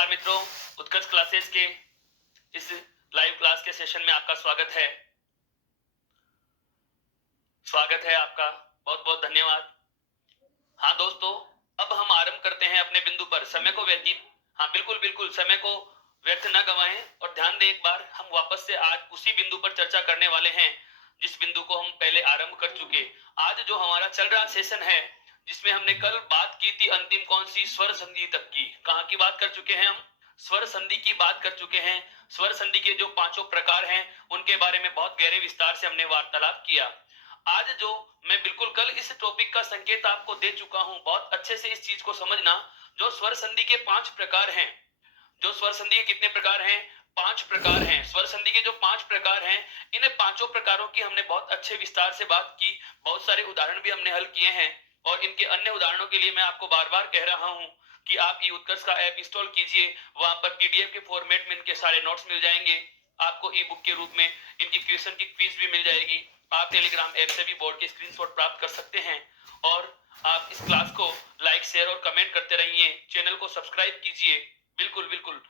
नमस्कार मित्रों, उत्कर्ष क्लासेस के इस लाइव क्लास के सेशन में आपका स्वागत है। आपका बहुत बहुत धन्यवाद। हाँ दोस्तों, अब हम आरंभ करते हैं अपने बिंदु पर। समय को बिल्कुल समय को व्यर्थ न गवाएं और ध्यान दें। एक बार हम वापस से आज उसी बिंदु पर चर्चा करने वाले हैं जिस बिंदु को हम पहले आरंभ कर चुके। आज जो हमारा चल रहा सेशन है, जिसमें हमने कल बात की थी अंतिम कौन सी, स्वर संधि तक की। कहां की बात कर चुके हैं हम? स्वर संधि की बात कर चुके हैं। स्वर संधि के जो पांचों प्रकार हैं उनके बारे में बहुत गहरे विस्तार से हमने वार्तालाप किया। आज जो मैं बिल्कुल कल इस टॉपिक का संकेत आपको दे चुका हूं, बहुत अच्छे से इस चीज को समझना। जो स्वर संधि के 5 प्रकार हैं, जो स्वर संधि के कितने प्रकार हैं? 5 प्रकार हैं। स्वर संधि के जो 5 प्रकार हैं, इन पांचों प्रकारों की हमने बहुत अच्छे विस्तार से बात की। बहुत सारे उदाहरण भी हमने हल किए हैं और इनके अन्य उदाहरणों के लिए मैं आपको बार बार कह रहा हूं कि आप ई उत्कर्ष का ऐप इंस्टॉल कीजिए। वहां पर पीडीएफ के फॉर्मेट में इनके सारे नोट्स मिल जाएंगे। आपको ई बुक के रूप में इनकी क्वेश्चन की क्विज भी मिल जाएगी। आप टेलीग्राम ऐप से भी बोर्ड के स्क्रीनशॉट प्राप्त कर सकते हैं। और आप इस क्लास को लाइक, शेयर और कमेंट करते रहिए। चैनल को सब्सक्राइब कीजिए। बिल्कुल बिल्कुल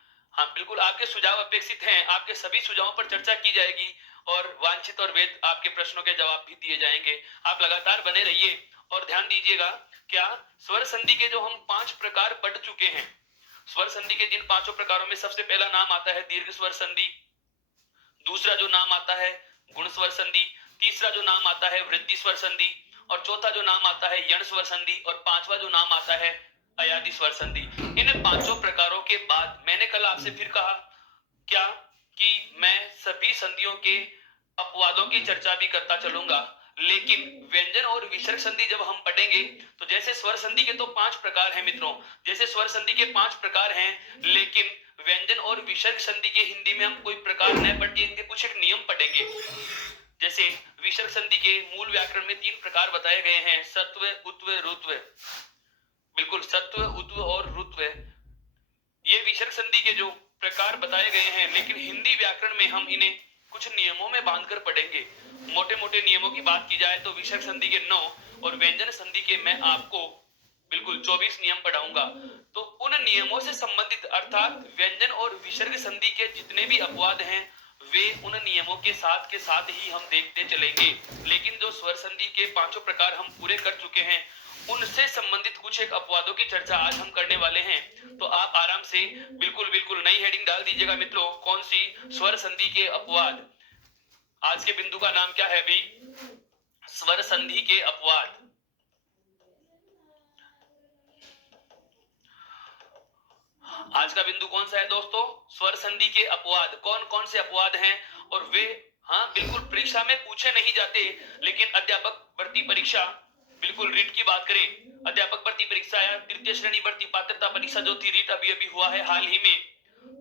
आपके सुझाव अपेक्षित हैं। आपके सभी सुझावों पर चर्चा की जाएगी और वांछित और वेद आपके प्रश्नों के जवाब भी दिए जाएंगे। आप लगातार बने रहिए और ध्यान दीजिएगा। क्या स्वर संधि के जो हम 5 प्रकार पढ़ चुके हैं, स्वर संधि के जिन पांचों प्रकारों में सबसे पहला नाम आता है दीर्घ स्वर संधि, दूसरा जो नाम आता है गुण स्वर संधि, तीसरा जो नाम आता है वृद्धि स्वर संधि, और चौथा जो नाम आता है यण स्वर संधि, और पांचवा जो नाम आता है अयादि स्वर संधि। इन पांचों प्रकारों के बाद मैंने कल आपसे फिर कहा क्या कि मैं सभी संधियों के अपवादों की चर्चा भी करता चलूंगा, लेकिन व्यंजन और विसर्ग संधि जब हम पढ़ेंगे तो जैसे स्वर संधि के तो 5 प्रकार हैं मित्रों, जैसे स्वर संधि के 5 प्रकार हैं, लेकिन व्यंजन और विसर्ग संधि के हिंदी में हम कोई प्रकार न पढ़ के इनके कुछ एक नियम पढ़ेंगे। जैसे विसर्ग संधि के मूल व्याकरण में 3 प्रकार बताए गए हैं, सत्व, उत्व, रुत्व। बिल्कुल, सत्व, उत्व और रुत्व, ये विसर्ग संधि के जो प्रकार बताए गए हैं, लेकिन हिंदी व्याकरण में हम इन्हें कुछ नियमों में बांधकर पढ़ेंगे। मोटे मोटे नियमों की बात की जाए तो विसर्ग संधि के 9 और व्यंजन संधि के मैं आपको बिल्कुल 24 नियम पढ़ाऊंगा। तो उन नियमों से संबंधित अर्थात व्यंजन और विसर्ग संधि के जितने भी अपवाद हैं वे उन नियमों के साथ ही हम देखते चलेंगे। लेकिन जो स्वर संधि के पांचों प्रकार हम पूरे कर चुके हैं, उनसे संबंधित कुछ एक अपवादों की चर्चा आज हम करने वाले हैं। तो आप आराम से बिल्कुल नई हेडिंग डाल दीजिएगा मित्रों, कौन सी? स्वर संधि के अपवाद। आज के बिंदु का नाम क्या है भी? स्वर संधि के अपवाद। आज का बिंदु कौन सा है दोस्तों? स्वर संधि के अपवाद। कौन कौन से अपवाद हैं और वे, हाँ बिल्कुल, परीक्षा में पूछे नहीं जाते, लेकिन अध्यापक भर्ती परीक्षा, बिल्कुल रीट की बात करें, अध्यापक भर्ती परीक्षा या तृतीय श्रेणी भर्ती पात्रता परीक्षा जो थी, रीट अभी हुआ है हाल ही में,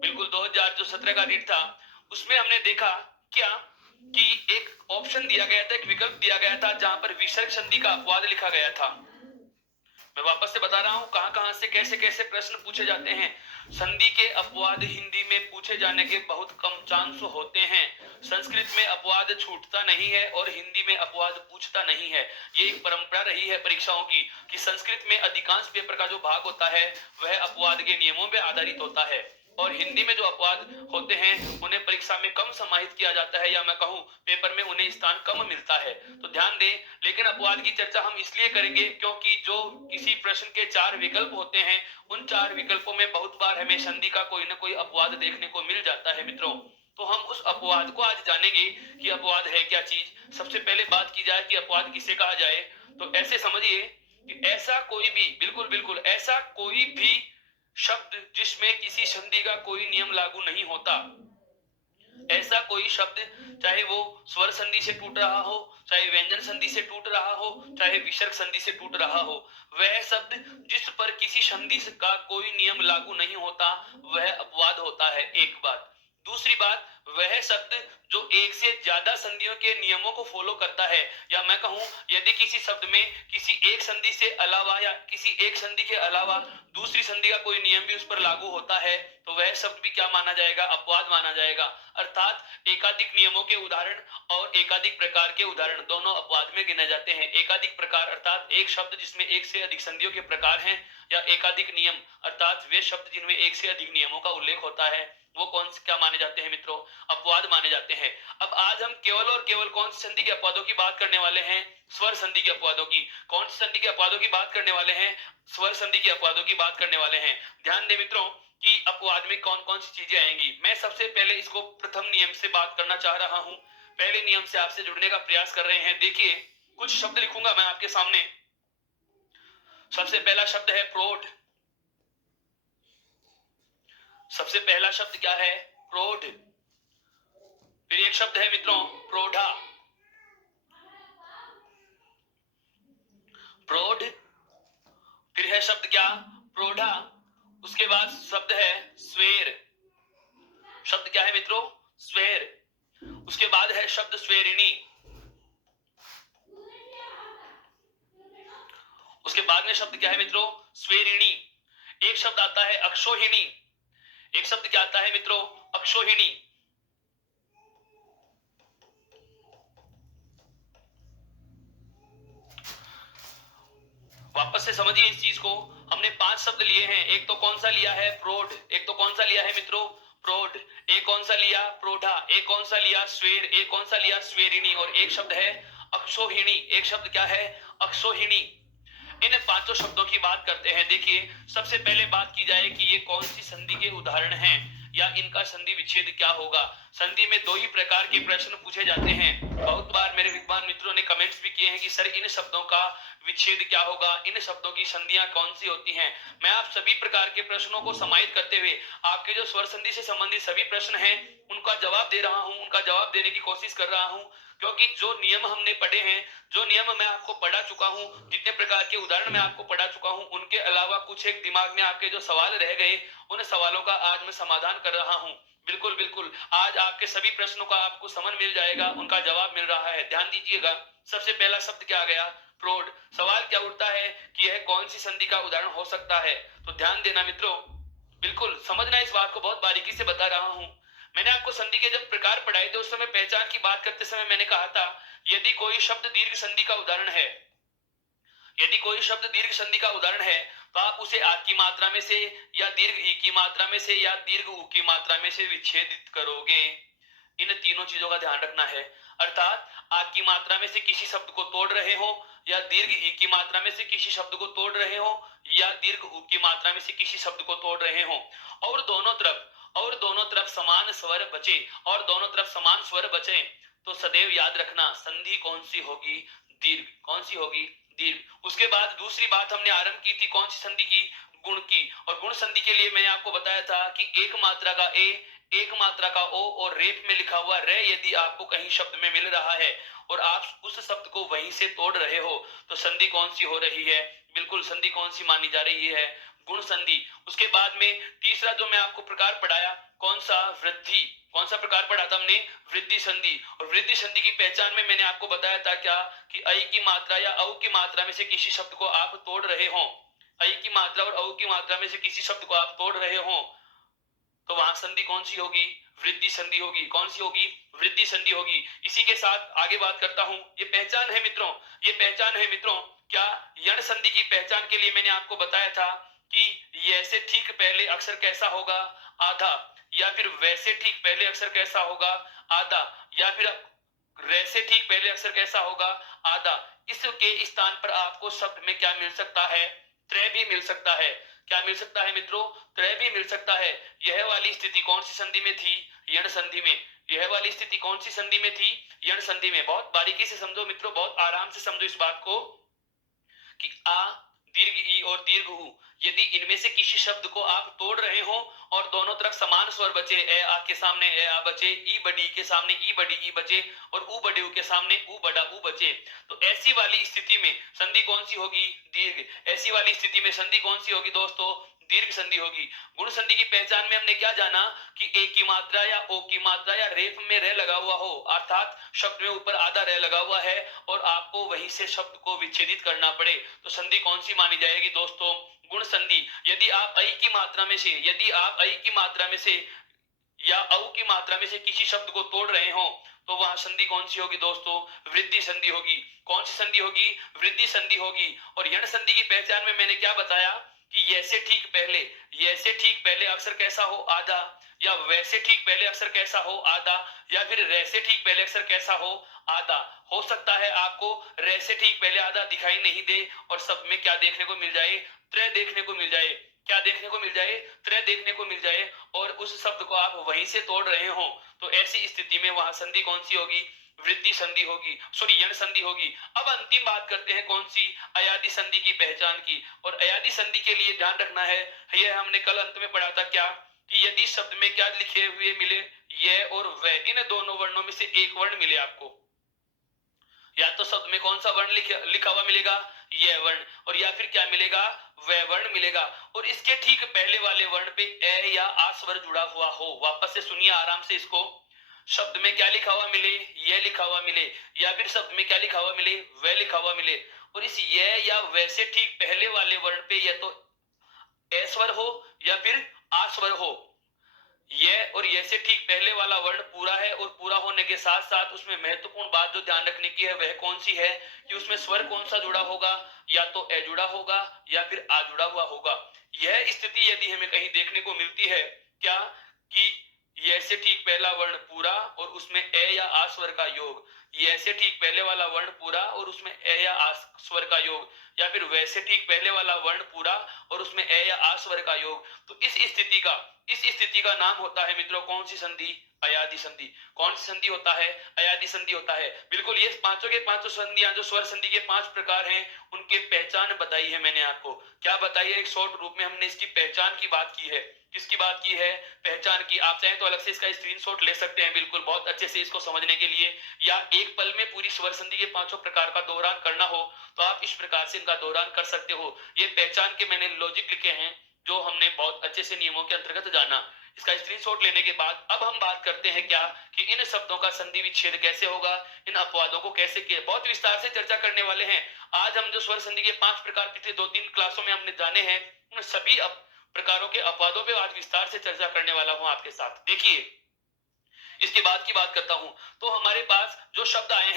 बिल्कुल 2017 का रीट था। उसमें हमने देखा क्या कि एक ऑप्शन दिया गया था, एक विकल्प दिया गया था जहां पर विसर्ग संधि का अपवाद लिखा गया था। मैं वापस से बता रहा हूं कहां से कैसे कैसे प्रश्न पूछे जाते हैं। संधि के अपवाद हिंदी में पूछे जाने के बहुत कम चांस होते हैं। संस्कृत में अपवाद छूटता नहीं है और हिंदी में अपवाद पूछता नहीं है। ये एक परंपरा रही है परीक्षाओं की कि संस्कृत में अधिकांश पेपर का जो भाग होता है वह अपवाद के नियमों पर आधारित होता है, और हिंदी में जो अपवाद होते हैं उन्हें परीक्षा में कम समाहित किया जाता है, या मैं कहूं पेपर में उन्हें स्थान कम मिलता है। तो ध्यान दें। लेकिन अपवाद की चर्चा हम इसलिए करेंगे क्योंकि जो किसी प्रश्न के 4 विकल्प होते हैं, उन 4 विकल्पों में बहुत बार हमें संधि का कोई ना कोई अपवाद देखने को मिल जाता है मित्रों। तो हम उस अपवाद को आज जानेंगे कि अपवाद है क्या चीज। सबसे पहले बात की जाए कि अपवाद किसे कहा जाए, तो ऐसे समझिए कि ऐसा कोई भी, बिल्कुल ऐसा कोई भी शब्द जिसमें किसी संधि का कोई नियम लागू नहीं होता। ऐसा कोई शब्द, चाहे वो स्वर संधि से टूट रहा हो, चाहे व्यंजन संधि से टूट रहा हो, चाहे विसर्ग संधि से टूट रहा हो, वह शब्द जिस पर किसी संधि का कोई नियम लागू नहीं होता वह अपवाद होता है। एक बात। दूसरी बात, वह शब्द जो एक से ज्यादा संधियों के नियमों को फॉलो करता है, या मैं कहूं यदि किसी शब्द में किसी एक संधि से अलावा या किसी एक संधि के अलावा दूसरी संधि का कोई नियम भी उस पर लागू होता है, तो वह शब्द भी क्या माना जाएगा, अपवाद माना जाएगा। अर्थात एकाधिक नियमों के उदाहरण और एकाधिक प्रकार के उदाहरण दोनों अपवाद में गिने जाते हैं। एकाधिक प्रकार अर्थात एक शब्द जिसमें एक से अधिक संधियों के प्रकार हैं, या एकाधिक नियम अर्थात वे शब्द जिनमें एक से अधिक नियमों का उल्लेख होता है, वो कौन से क्या माने जाते हैं मित्रों, अपवाद माने जाते हैं। अब आज हम केवल और केवल कौन सी संधि के अपवादों की बात करने वाले हैं, स्वर संधि के अपवादों की। कौन सी संधि के अपवादों की बात करने वाले हैं, स्वर संधि के अपवादों की बात करने वाले हैं। ध्यान दें मित्रों कि अपवाद में कौन कौन सी चीजें आएंगी। मैं सबसे पहले इसको प्रथम नियम से बात करना चाह रहा हूं, पहले नियम से आपसे जुड़ने का प्रयास कर रहे हैं। देखिए कुछ शब्द लिखूंगा मैं आपके सामने। सबसे पहला शब्द है प्रौढ़। सबसे पहला शब्द क्या है, प्रौढ़। फिर एक शब्द है मित्रों प्रौढ़ा। प्रौढ़, फिर है शब्द क्या, प्रौढ़ा। उसके बाद शब्द है स्वेर। शब्द क्या है मित्रों, स्वेर। उसके बाद है शब्द स्वेरिणी। उसके बाद में शब्द क्या है मित्रों, स्वेरिणी। एक शब्द आता है अक्षोहिणी। एक शब्द क्या आता है मित्रों, अक्षोहिणी। वापस से समझिए इस चीज को। हमने 5 शब्द लिए हैं। एक तो कौन सा लिया है, प्रौढ़। एक तो कौन सा लिया है मित्रों, प्रौढ़। एक कौन सा लिया, प्रौढ़ा। एक कौन सा लिया, स्वेर। एक कौन सा लिया, स्वेरिणी। और एक शब्द है अक्षोहिणी। एक शब्द क्या है, अक्षोहिणी। इन 5 शब्दों की बात करते हैं। देखिए सबसे पहले बात की जाए कि ये कौन सी संधि के उदाहरण हैं, या इनका संधि विच्छेद क्या होगा। संधि में 2 ही प्रकार के प्रश्न पूछे जाते हैं। बहुत बार मेरे विद्वान मित्रों ने कमेंट्स भी किए हैं कि सर इन शब्दों का विच्छेद क्या होगा, इन शब्दों की संधियां कौन सी होती हैं। मैं आप सभी प्रकार के प्रश्नों को समाहित करते हुए आपके जो स्वर संधि से संबंधित सभी प्रश्न हैं उनका जवाब दे रहा हूं, उनका जवाब देने की कोशिश कर रहा हूं। क्योंकि जो नियम हमने पढ़े हैं, जो नियम मैं आपको पढ़ा चुका हूं, जितने प्रकार के उदाहरण मैं आपको पढ़ा चुका हूं, उनके अलावा कुछ एक दिमाग में आपके जो सवाल रह गए, उन सवालों का आज मैं समाधान कर रहा हूं। बिल्कुल बिल्कुल, आज आपके सभी प्रश्नों का आपको समझ मिल जाएगा, उनका जवाब मिल रहा है। ध्यान दीजिएगा, सबसे पहला शब्द क्या आ गया, प्रौढ़। सवाल क्या उठता है कि यह कौन सी संधि का उदाहरण हो सकता है। तो ध्यान देना मित्रों, बिल्कुल समझना, इस बात को बहुत बारीकी से बता रहा हूं। मैंने आपको संधि के जब प्रकार पढ़ाए थे उस समय पहचान की बात करते समय मैंने कहा था, यदि कोई शब्द दीर्घ संधि का उदाहरण है, यदि कोई शब्द दीर्घ संधि का उदाहरण है, तो आप उसे आ की मात्रा में से या दीर्घ ई की मात्रा में से या दीर्घ उ की मात्रा में से विच्छेदित करोगे। इन तीनों चीजों का ध्यान रखना है। अर्थात आ की मात्रा में से किसी शब्द को तोड़ रहे हो, या दीर्घ ई की मात्रा में से किसी शब्द को तोड़ रहे हो, या दीर्घ उ की मात्रा में से किसी शब्द को तोड़ रहे हो, और दोनों तरफ समान स्वर बचे, और दोनों तरफ समान स्वर बचे, तो सदैव याद रखना संधि कौन सी होगी, दीर्घ। कौन सी होगी, दीर्घ। उसके बाद दूसरी बात हमने आरंभ की थी कौन सी संधि की, गुण की। और गुण संधि के लिए मैंने आपको बताया था कि एक मात्रा का ए, एक मात्रा का ओ और रेप में लिखा हुआ रे यदि आपको कहीं शब्द में मिल रहा है और आप उस शब्द को वहीं से तोड़ रहे हो, तो संधि कौन सी हो रही है, बिल्कुल संधि कौन सी मानी जा रही है, गुण संधि। उसके बाद में तीसरा जो मैं आपको प्रकार पढ़ाया, कौन सा, वृद्धि। कौन सा प्रकार पढ़ा था हमने, वृद्धि संधि। और वृद्धि संधि की पहचान में मैंने आपको बताया था क्या, कि ऐ की मात्रा या औ की मात्रा में से किसी शब्द को आप तोड़ रहे हो, ऐ की मात्रा और औ की मात्रा में से किसी शब्द को आप तोड़ रहे हो, तो वहां संधि कौन सी होगी, वृद्धि संधि होगी। कौन सी होगी, वृद्धि संधि होगी। इसी के साथ आगे बात करता हूं। ये पहचान है मित्रों, ये पहचान है मित्रों। क्या यण संधि की पहचान के लिए मैंने आपको बताया था कि ऐसे ठीक पहले अक्षर कैसा होगा, आधा, या फिर वैसे ठीक पहले अक्षर कैसा होगा, आधा, या फिर वैसे ठीक पहले अक्षर कैसा होगा, आधा। इसके स्थान पर आपको शब्द में क्या मिल सकता है, त्रय भी मिल सकता है। क्या मिल सकता है मित्रों, त्रय भी मिल सकता है। यह वाली स्थिति कौन सी संधि में थी, यण संधि में। यह वाली स्थिति कौन सी संधि में थी, यण संधि में। बहुत बारीकी से समझो मित्रों, बहुत आराम से समझो इस बात को कि आ, दीर्घ ई और दीर्घ उ, यदि इनमें से किसी शब्द को आप तोड़ रहे हो और दोनों तरफ समान स्वर बचे, ए आ के सामने ए आ बचे, ई बड़ी के सामने ई बड़ी ई बचे, और उ बड़े उ के सामने उ बड़ा उ बचे, तो ऐसी वाली स्थिति में संधि कौन सी होगी, दीर्घ। ऐसी वाली स्थिति में संधि कौन सी होगी दोस्तों, दीर्घ संधि होगी। गुण संधि की पहचान में हमने क्या जाना कि ए की मात्रा या ओ की मात्रा या रेफ में रे लगा हुआ हो, अर्थात शब्द में ऊपर आधा रे लगा हुआ है और आपको वहीं से शब्द को विच्छेदित करना पड़े तो संधि कौन सी मानी जाएगी दोस्तों? गुण संधि। यदि आप ऐ की मात्रा में से या औ की मात्रा में से किसी शब्द को तोड़ रहे हो तो वहां संधि कौन सी होगी दोस्तों? वृद्धि संधि होगी। कौन सी संधि होगी? वृद्धि संधि होगी। और यण संधि की पहचान में मैंने क्या बताया कि ये से ठीक पहले अक्षर कैसा हो? आधा। या वैसे ठीक पहले अक्षर कैसा हो? आधा। या फिर रे से ठीक पहले अक्षर कैसा हो? आधा। हो सकता है आपको रे से ठीक पहले आधा दिखाई नहीं दे और सब में क्या देखने को मिल जाए? त्रय देखने को मिल जाए। क्या देखने को मिल जाए? त्रय देखने को मिल जाए और उस शब्द को आप वहीं से तोड़ रहे हो तो ऐसी स्थिति में वहां संधि कौन सी होगी? वृद्धि संधि होगी, सॉरी यण संधि होगी। अब अंतिम बात करते हैं कौन सी? अयादि संधि की पहचान की। और अयादि संधि के लिए ध्यान रखना है, यह हमने कल अंत में पढ़ा था क्या कि यदि शब्द में क्या लिखे हुए मिले? ये और वह, इन दोनों वर्णों में से एक वर्ण मिले आपको, या तो शब्द में कौन सा वर्ण लिखा हुआ मिलेगा? यह वर्ण। और या फिर क्या मिलेगा? वह वर्ण मिलेगा। और इसके ठीक पहले वाले वर्ण पे ए या आ स्वर जुड़ा हुआ हो। वापस से सुनिए आराम से इसको। शब्द में क्या लिखा हुआ मिले? यह लिखा हुआ मिले। या फिर शब्द में क्या लिखा हुआ मिले? वह लिखा हुआ मिले। और इस यह या वैसे ठीक पहले वाले वर्ण पे या तो ए स्वर हो या फिर आ स्वर हो। ये और ये से ठीक पहले वाला वर्ण पूरा है और पूरा होने के साथ साथ उसमें महत्वपूर्ण बात जो ध्यान रखने की है वह कौन सी है कि उसमें स्वर कौन सा जुड़ा होगा? या तो ए जुड़ा होगा या फिर आ जुड़ा हुआ होगा। यह स्थिति यदि हमें कहीं देखने को मिलती है क्या कि ये से ठीक पहला वर्ण पूरा और उसमें ए या आ स्वर का योग, ये से ठीक पहले वाला वर्ण पूरा और उसमें ए या आ स्वर का योग, या फिर वैसे ठीक पहले वाला वर्ण पूरा और उसमें ए या आ स्वर का योग, तो इस स्थिति का नाम होता है मित्रों कौन सी संधि? अयादि संधि। कौन सी संधि होता है? अयादि संधि होता है। बिल्कुल, ये पांचों के पांचों संधियां जो स्वर संधि के 5 प्रकार हैं उनके पहचान बताई है मैंने आपको। क्या बताई है? एक शॉर्ट रूप में हमने इसकी पहचान की बात की है। किसकी बात की है? पहचान की। आप चाहें तो अलग से इसका स्क्रीनशॉट ले सकते हैं बिल्कुल बहुत अच्छे से इसको समझने के लिए, या एक पल में पूरी स्वर संधि के 5 प्रकार का दोहरान करना हो तो आप इस प्रकार से इनका दोहरान कर सकते हो। ये पहचान के मैंने लॉजिक लिखे हैं जो हमने बहुत अच्छे से नियमों के अंतर्गत जाना। इसका स्क्रीनशॉट लेने के बाद अब हम बात करते हैं क्या कि इन शब्दों का संधि विच्छेद कैसे होगा, इन अपवादों को कैसे किया, बहुत विस्तार से चर्चा करने वाले हैं। आज हम जो स्वर संधि के 5 प्रकार पिछले 2-3 क्लासों में हमने जाने हैं उन सभी प्रकारों के अपवादों पे आज विस्तार से चर्चा करने वाला हूं आपके साथ। देखिए, इसके बाद की बात करता हूं तो हमारे पास जो शब्द आए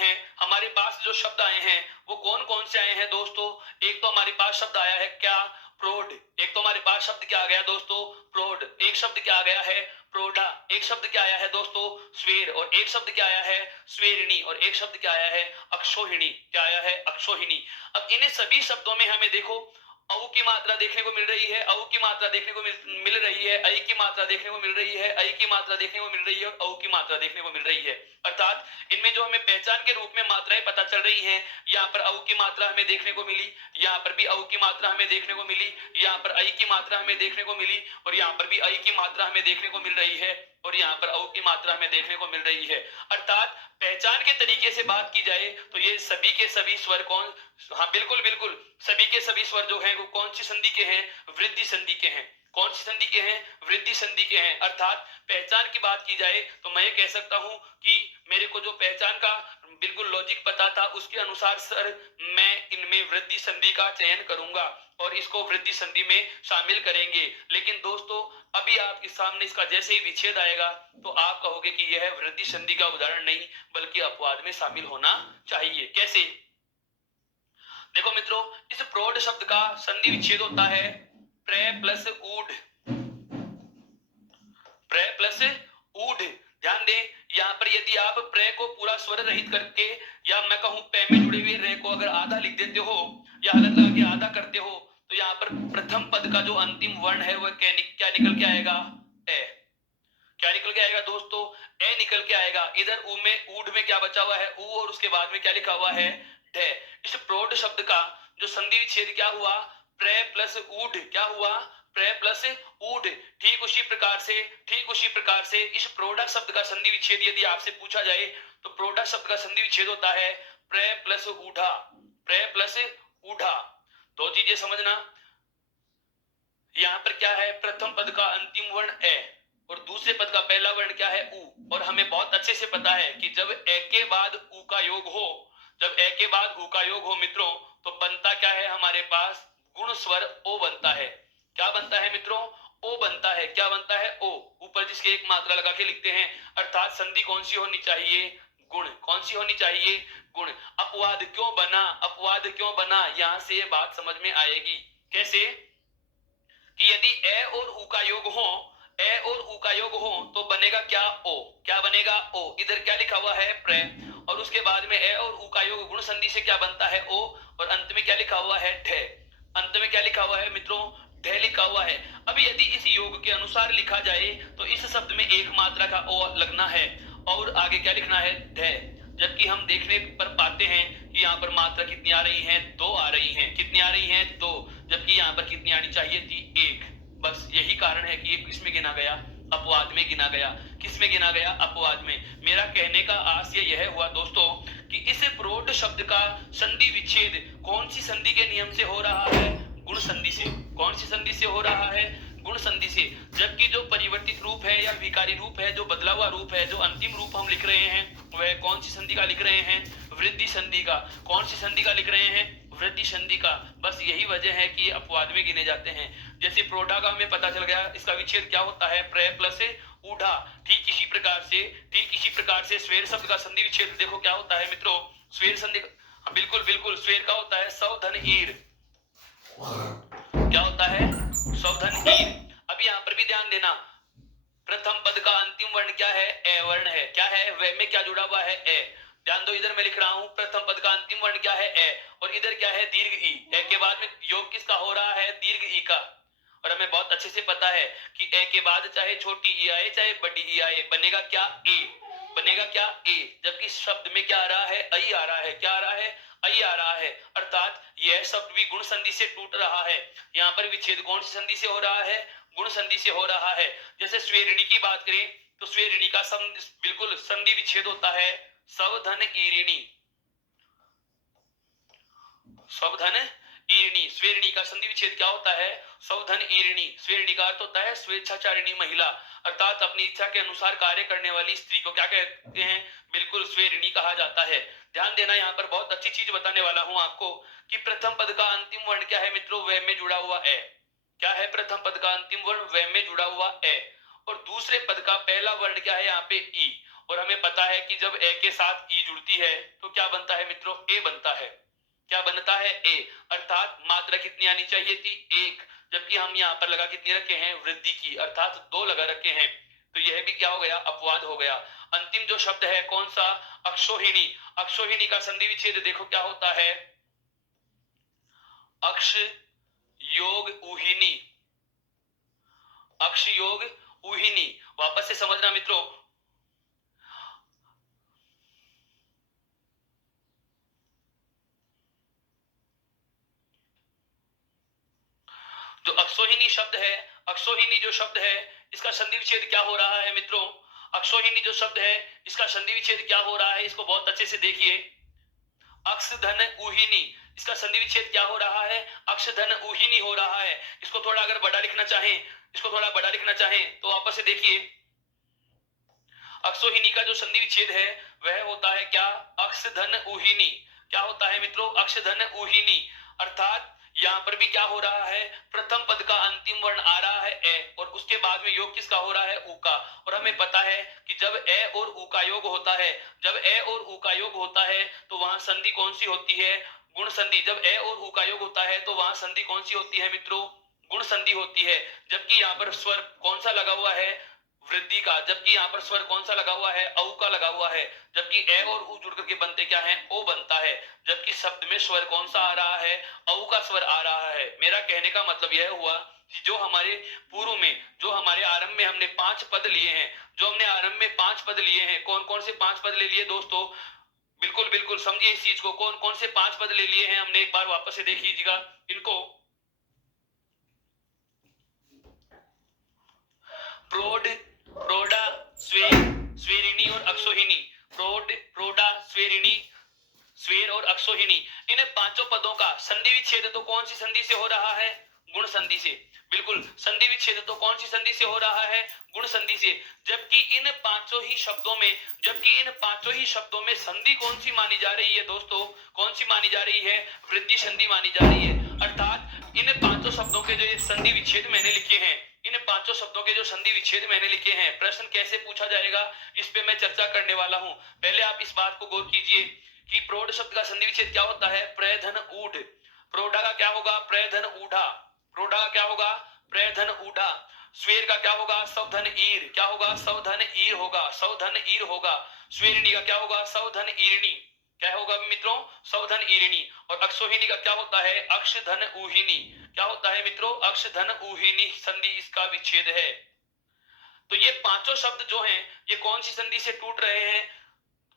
हैं वो कौन कौन से आए हैं दोस्तों? एक तो हमारे पास शब्द आया है क्या? प्रोड। एक तो हमारे पास शब्द क्या आ गया दोस्तों? प्रोड। एक शब्द क्या आ गया है? प्रोडा। एक शब्द क्या आया है दोस्तों? स्वेर। और एक शब्द क्या आया है? स्वेरिणी। और एक शब्द क्या आया है? अक्षोहिणी। क्या आया है? अक्षोहिणी। अब इन सभी शब्दों में हमें देखो औ की मात्रा देखने को मिल रही है, औ की मात्रा देखने को मिल रही है, ऐ की मात्रा देखने को मिल रही है, ऐ की मात्रा देखने को मिल रही है और औ की मात्रा देखने को मिल रही है। अर्थात इनमें जो हमें पहचान के रूप में मात्राएं पता चल रही हैं, यहाँ पर औ की मात्रा हमें देखने को मिली, यहाँ पर भी औ की मात्रा हमें देखने को मिली, यहाँ पर ऐ की मात्रा हमें देखने को मिली और यहाँ पर भी ऐ की मात्रा हमें देखने को मिल रही है और यहाँ पर औ की मात्रा हमें देखने को मिल रही है। अर्थात पहचान के तरीके से बात की जाए तो ये सभी के सभी स्वर कौन, हाँ बिल्कुल बिल्कुल, सभी के सभी स्वर जो हैं वो कौन सी संधि के हैं? वृद्धि संधि के हैं। कौन सी संधि के हैं? वृद्धि संधि के हैं। अर्थात पहचान की बात की जाए तो मैं ये कह सकता हूं कि मेरे को जो पहचान का बिल्कुल लॉजिक पता था उसके अनुसार सर मैं इनमें वृद्धि संधि का चयन करूंगा और इसको वृद्धि संधि में शामिल करेंगे। लेकिन दोस्तों अभी आपके सामने इसका जैसे ही विच्छेद आएगा तो आप कहोगे कि यह वृद्धि संधि का उदाहरण नहीं बल्कि अपवाद में शामिल होना चाहिए। कैसे? देखो मित्रों, इस प्रौढ़ शब्द का संधि विच्छेद होता है प्रे प्लस ऊढ़। प्रे प्लस ऊढ़। ध्यान दें, यहाँ पर यदि आप प्रे को पूरा स्वर रहित करके या मैं कहूं पे में जुड़े हुए रे को अगर आधा लिख देते हो या हलत लगा के आधा करते हो तो यहाँ पर प्रथम पद का जो अंतिम वर्ण है वह क्या निकल के आएगा? ए। क्या निकल के आएगा दोस्तों? ए निकल के आएगा। इधर ऊ में ऊढ़ में क्या बचा हुआ है? ऊ, और उसके बाद में क्या लिखा हुआ है? ढे। इस प्रौढ़ शब्द का जो संधि विच्छेद क्या हुआ? प्रे प्लस ऊढ़। क्या हुआ? प्रे प्लस ऊढ़। ठीक उसी प्रकार से इस प्रोडा शब्द का संधि विच्छेद यदि आपसे पूछा जाए तो प्रोडा शब्द का संधि विच्छेद होता है प्रे प्लस ऊढ़ा। प्रे प्लस ऊढ़ा। दो चीजें समझना, यहाँ पर क्या है, प्रथम पद का अंतिम वर्ण ए और दूसरे पद का पहला वर्ण क्या है, उ। और हमें बहुत अच्छे से पता है कि जब ए के बाद उ का योग हो, जब ए के बाद उ का योग हो मित्रों, तो बनता क्या है हमारे पास, गुण स्वर ओ बनता है। क्या बनता है मित्रों, ओ बनता है। क्या बनता है, ओ। ऊपर जिसके एक मात्रा लगा के लिखते हैं, अर्थात संधि कौन सी होनी चाहिए, गुण। कौन सी होनी चाहिए, गुण। अपवाद क्यों बना, अपवाद क्यों बना, यहां से ये बात समझ में आएगी। कैसे, कि यदि ए और उ का योग हो, ए और उ का योग हो तो बनेगा क्या, ओ। क्या बनेगा, ओ। इधर क्या लिखा हुआ है, प्रे, और उसके बाद में ए और उ का योग गुण संधि से क्या बनता है, ओ, और अंत में क्या लिखा हुआ है, ठे। अंत में क्या लिखा हुआ है मित्रों, ढे लिखा हुआ है। अब यदि इस योग के अनुसार लिखा जाए तो इस शब्द में एक मात्रा का ओ लगना है और आगे क्या लिखना है, ढे। जबकि हम देखने पर पाते हैं कि यहाँ पर मात्रा कितनी आ रही है, दो आ रही है। कितनी आ रही है, दो। जबकि यहाँ पर कितनी आनी चाहिए थी, एक। बस यही कारण है कि ये किसमें गिना गया, अपवाद में गिना गया। किसमें गिना गया, अपवाद में। मेरा कहने का आशय यह हुआ दोस्तों कि इस प्रोढ़ शब्द का संधि विच्छेद कौन सी संधि के नियम से हो रहा है, गुण संधि से। कौन सी संधि से हो रहा है, गुण संधि से। जबकि जो परिवर्तित रूप है या विकारी रूप है, जो बदला हुआ रूप है, जो अंतिम रूप हम लिख रहे हैं, वह कौन सी संधि का लिख रहे हैं, वृद्धि संधि का। कौन सी संधि का लिख रहे हैं, वृद्धि संधि का। बस यही वजह है कि ये अपवाद में गिने जाते हैं। जैसे प्रोढ़ा का हमें पता चल गया, इसका विच्छेद क्या होता है, प्र प्लस ऊढ़ा। ठीक इसी प्रकार से स्वेर शब्द का संधि विच्छेद देखो क्या होता है मित्रों, स्वेर संधि, बिल्कुल बिल्कुल, स्वेर का होता है सवधन ईर। क्या होता है, सवधन ईर। अब यहाँ पर भी ध्यान देना, प्रथम पद का अंतिम वर्ण क्या है, ए वर्ण है। क्या है, वे में क्या जुड़ा हुआ है, ए। ध्यान दो, इधर मैं लिख रहा हूं प्रथम पद का अंतिम वर्ण क्या है, ए, और इधर क्या है, दीर्घ ई। ए के बाद में योग किसका हो रहा है, दीर्घ ई का। और हमें बहुत अच्छे से पता है कि ए के बाद चाहे छोटी ई आए चाहे बड़ी ई आए, बनेगा क्या, ए। बनेगा क्या, ए। जबकि शब्द में क्या आ रहा है, आई आ रहा है। क्या आ रहा है, आई आ रहा है। अर्थात यह शब्द भी गुण संधि से टूट रहा है। यहाँ पर विच्छेद कौन सी संधि से हो रहा है, गुण संधि से हो रहा है। जैसे स्वेरिणी की बात करें तो स्वेरिणी का बिल्कुल संधि विच्छेद होता है सवधन ईरिणी। सवधन ईरिणी, स्वेरिणी का संधि विच्छेद क्या होता है, सवधन ईरिणी। स्वेरिणी का अर्थ होता है स्वेच्छाचारिणी महिला, अर्थात अपनी इच्छा के अनुसार कार्य करने वाली स्त्री को क्या कहते हैं, बिल्कुल स्वेरिणी कहा जाता है। ध्यान देना, यहाँ पर बहुत अच्छी चीज बताने वाला हूं आपको कि प्रथम पद का अंतिम वर्ण क्या है मित्रों, वे में जुड़ा हुआ ए। क्या है, प्रथम पद का अंतिम वर्ण वे में जुड़ा हुआ ए, और दूसरे पद का पहला वर्ण क्या है, यहाँ पे ई। और हमें पता है कि जब ए के साथ ई जुड़ती है तो क्या बनता है मित्रों, ए बनता है। क्या बनता है, ए। अर्थात मात्रा कितनी आनी चाहिए थी, एक। जबकि हम यहाँ पर लगा कितनी रखे हैं, वृद्धि की, अर्थात दो लगा रखे हैं। तो यह भी क्या हो गया, अपवाद हो गया। अंतिम जो शब्द है कौन सा, अक्षोहिणी। अक्षोहिणी का संधि विच्छेद देखो क्या होता है, अक्ष योग उहिनी। अक्ष योग उहिनी। वापस से समझना मित्रों, जो अक्षोहिणी शब्द है, अक्षोहिणी जो शब्द है, इसका संधि विच्छेद क्या हो रहा है मित्रों, अक्षोहिणी जो शब्द है इसका संधि विच्छेद क्या हो रहा है, इसको बहुत अच्छे से देखिए। अक्ष धन उहिनी, इसका संधि विच्छेद क्या हो रहा है, अक्ष धन उहिनी हो रहा है। इसको थोड़ा अगर बड़ा लिखना चाहें, इसको थोड़ा बड़ा लिखना चाहें तो वापस से देखिए, अक्षोहिणी का जो संधि विच्छेद है वह होता है क्या, अक्ष धन उहिनी। क्या होता है मित्रों, अक्ष धन उहिनी। अर्थात यहाँ पर भी क्या हो रहा है, प्रथम पद का अंतिम वर्ण आ रहा है ए, और उसके बाद में योग किसका हो रहा है, उ का। और हमें पता है कि जब ए और उ का योग होता है, जब ए और उ का योग होता है तो वहां संधि कौन सी होती है, गुण संधि। जब ए और उ का योग होता है तो वहां संधि कौन सी होती है मित्रों, गुण संधि होती है। जबकि यहाँ पर स्वर कौन सा लगा हुआ है, वृद्धि का। जबकि यहाँ पर स्वर कौन सा लगा हुआ है, औ का लगा हुआ है। जबकि ए और उ जुड़ करके बनते क्या है, ओ बनता है। जबकि शब्द में स्वर कौन सा आ रहा है, औ का स्वर आ रहा है। मेरा कहने का मतलब यह हुआ कि जो हमारे पूर्व में, जो हमारे आरंभ में हमने 5 पद लिए हैं, जो हमने आरंभ में 5 पद लिए हैं, कौन कौन से 5 पद ले लिए दोस्तों, बिल्कुल बिल्कुल समझिए इस चीज को, कौन कौन से 5 पद ले लिए हैं हमने, एक बार वापस से देख लीजिएगा इनको। प्रोड, प्रोडा, स्वेर, स्वेरिणी और अक्षोहिणी। प्रोड, प्रोडा, स्वेरिणी, स्वेर और अक्षोहिणी, इन पांचों पदों का संधि विच्छेद तो कौन सी संधि से हो रहा है, गुण संधि से। बिल्कुल बिल्कुल संधि विच्छेद तो कौन सी संधि से हो रहा है? गुण संधि से। जबकि इन पांचों ही शब्दों में संधि कौन सी मानी जा रही है दोस्तों? कौन सी मानी जा रही है? वृद्धि संधि मानी जा रही है। अर्थात इन पांचों शब्दों के जो संधि विच्छेद मैंने लिखे हैं, इन पांचों शब्दों के जो संधि विच्छेद मैंने लिखे हैं, प्रश्न कैसे पूछा जाएगा इस पे मैं चर्चा करने वाला हूं। पहले आप इस बात को गौर कीजिए कि प्रौढ़ शब्द का संधि विच्छेद क्या होता है? प्रधन ऊढ़। प्रौढ़ा का क्या होगा? प्रधन ऊढ़ा। प्रौढ़ा का क्या होगा? प्रधन ऊढ़ा। स्वेर का क्या होगा? सवधन ईर। क्या होगा? सवधन ईर होगा, सवधन ईर होगा। स्वेरिणी का क्या होगा? सवधन ईरणी। क्या होगा मित्रों? सवधन ईरणी। और अक्षोहिणी का क्या होता है? अक्षधन ऊहिणी। क्या होता है मित्रों? अक्षधन ऊहिणी संधि इसका विच्छेद है। तो ये पांचों शब्द जो हैं ये कौन सी संधि से टूट रहे हैं?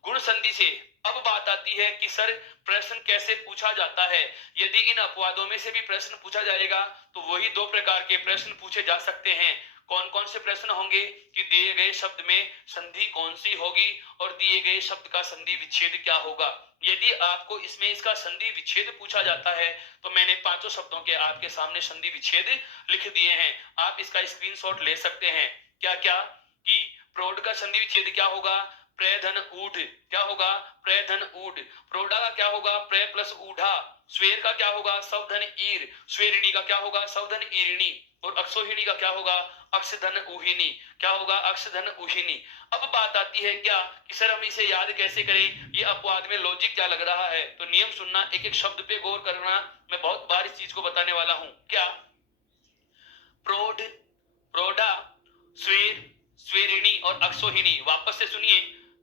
गुण संधि से। अब बात आती है कि सर प्रश्न कैसे पूछा जाता है? यदि इन अपवादों में से भी प्रश्न पूछा जाएगा तो वही दो प्रकार के प्रश्न पूछे जा सकते हैं। कौन कौन से प्रश्न होंगे कि दिए गए शब्द में संधि कौन सी होगी और दिए गए शब्द का संधि विच्छेद क्या होगा। यदि आपको इसमें इसका संधि विच्छेद पूछा जाता है तो मैंने पांचों शब्दों के आपके सामने संधि विच्छेद लिख दिए हैं, आप इसका स्क्रीनशॉट ले सकते हैं। क्या क्या कि प्रौढ़ का संधि विच्छेद क्या होगा? प्रधन ऊढ़। क्या होगा? प्रधन ऊढ़। प्रौढ़ा का क्या होगा? प्र प्लस ऊढ़ा। स्वेर का क्या होगा? सवधन ईर। स्वेरिणी का क्या होगा? सवधन ईरिणी। और अक्षोहिणी का क्या होगा? अक्षधन ऊहिणी। क्या होगा? अक्षधन ऊहिणी। अब बात आती है क्या कि सर हम इसे याद कैसे करें? ये अपवाद में लॉजिक क्या लग रहा है? तो नियम सुनना, एक एक शब्द पे गौर करना। मैं बहुत बार इस चीज को बताने वाला हूं। क्या? प्रौढ़, प्रौढ़ा, स्वेर, स्वेरिणी और अक्षोहिणी। वापस से सुनिए,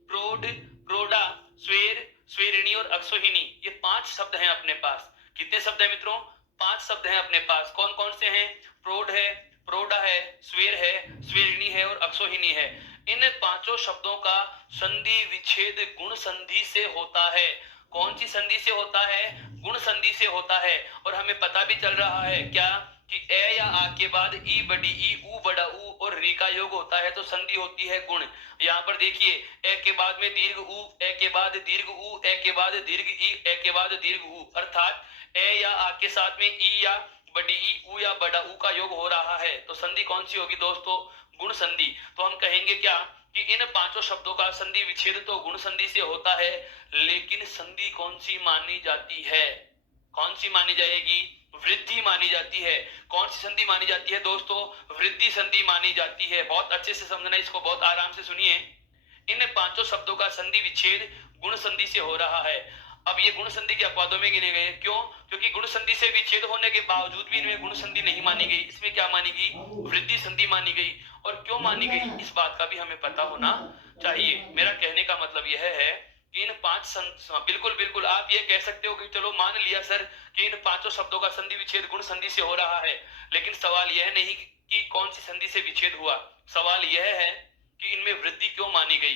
प्रौढ़, प्रौढ़ा, स्वेर, स्वेरिणी और अक्षोहिणी। ये पांच शब्द हैं अपने पास। कितने शब्द हैं मित्रों? पांच शब्द हैं अपने पास। कौन कौन से हैं? प्रौढ़ है, प्रौढ़ा है, स्वेर है, स्वेरिणी है और अक्षोहिणी है। इन पांचों शब्दों का संधि विच्छेद गुण संधि से होता है। कौन सी संधि से होता है? गुण संधि से होता है। और हमें पता भी चल रहा है क्या कि ए या आ के बाद ई बड़ी ई, ऊ बड़ा ऊ और री का योग होता है तो संधि होती है गुण। यहाँ पर देखिए, ए के बाद में दीर्घ ऊ, ए के बाद दीर्घ ऊ, ए के बाद दीर्घ ई, ए के बाद दीर्घ ऊ। अर्थात ए या आ के साथ में ई या बड़ी ई, ऊ या बड़ा ऊ का योग हो रहा है तो संधि कौन सी होगी दोस्तों? गुण संधि। तो हम कहेंगे क्या कि इन पांचों शब्दों का संधि विच्छेद तो गुण संधि से होता है, लेकिन संधि कौन सी मानी जाती है? कौन सी मानी जाएगी? वृद्धि मानी जाती है। कौन सी संधि मानी जाती है दोस्तों? वृद्धि संधि मानी जाती है। बहुत अच्छे से समझना, इसको बहुत आराम से सुनिए। इन पांचों शब्दों का संधि विच्छेद गुण संधि से हो रहा है। अब ये गुण संधि के अपवादों में गिने गए। क्यों? क्योंकि गुण संधि से विच्छेद होने के बावजूद भी इनमें गुण संधि नहीं मानी गई। इसमें क्या मानी गई? वृद्धि संधि मानी गई। और क्यों मानी गई इस बात का भी हमें पता होना चाहिए। मेरा कहने का मतलब यह है कि इन बिल्कुल बिल्कुल आप ये कह सकते हो कि चलो मान लिया सर कि इन पांचों शब्दों का संधि विच्छेद गुण संधि से हो रहा है, लेकिन सवाल यह नहीं कि कौन सी संधि से विच्छेद हुआ। सवाल यह है कि इनमें वृद्धि क्यों मानी गई।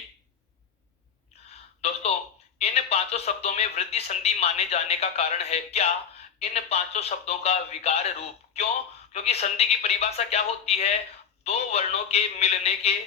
दोस्तों, इन पांचों शब्दों में वृद्धि संधि माने जाने का कारण है क्या? इन पांचों शब्दों का विकार रूप। क्यों? क्योंकि संधि की परिभाषा क्या होती है? दो वर्णों के मिलने के,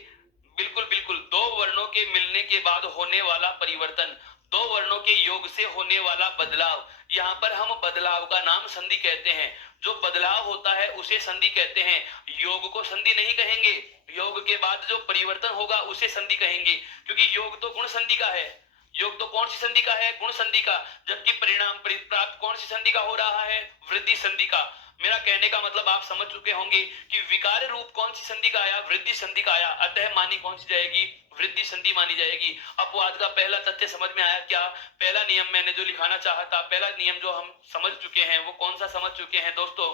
बिल्कुल बिल्कुल, दो वर्णों के मिलने के बाद होने वाला परिवर्तन, दो वर्णों के योग से होने वाला बदलाव। यहाँ पर हम बदलाव का नाम संधि कहते हैं। जो बदलाव होता है उसे संधि कहते हैं। योग को संधि नहीं कहेंगे। योग के बाद जो परिवर्तन होगा उसे संधि कहेंगे, क्योंकि योग तो गुण संधि का है। योग तो कौन सी संधि का है? गुण संधि का। जबकि परिणाम प्राप्त कौन सी संधि का हो रहा है? वृद्धि संधि का। मेरा कहने का मतलब आप समझ चुके होंगे कि विकार रूप कौन सी संधि का आया? वृद्धि संधि का आया। अतः मानी कौन सी जाएगी? वृद्धि संधि मानी जाएगी। अपवाद का पहला तथ्य समझ में आया क्या? पहला नियम मैंने जो लिखाना चाहा था, पहला नियम जो हम समझ चुके हैं, वो कौन सा समझ चुके हैं दोस्तों?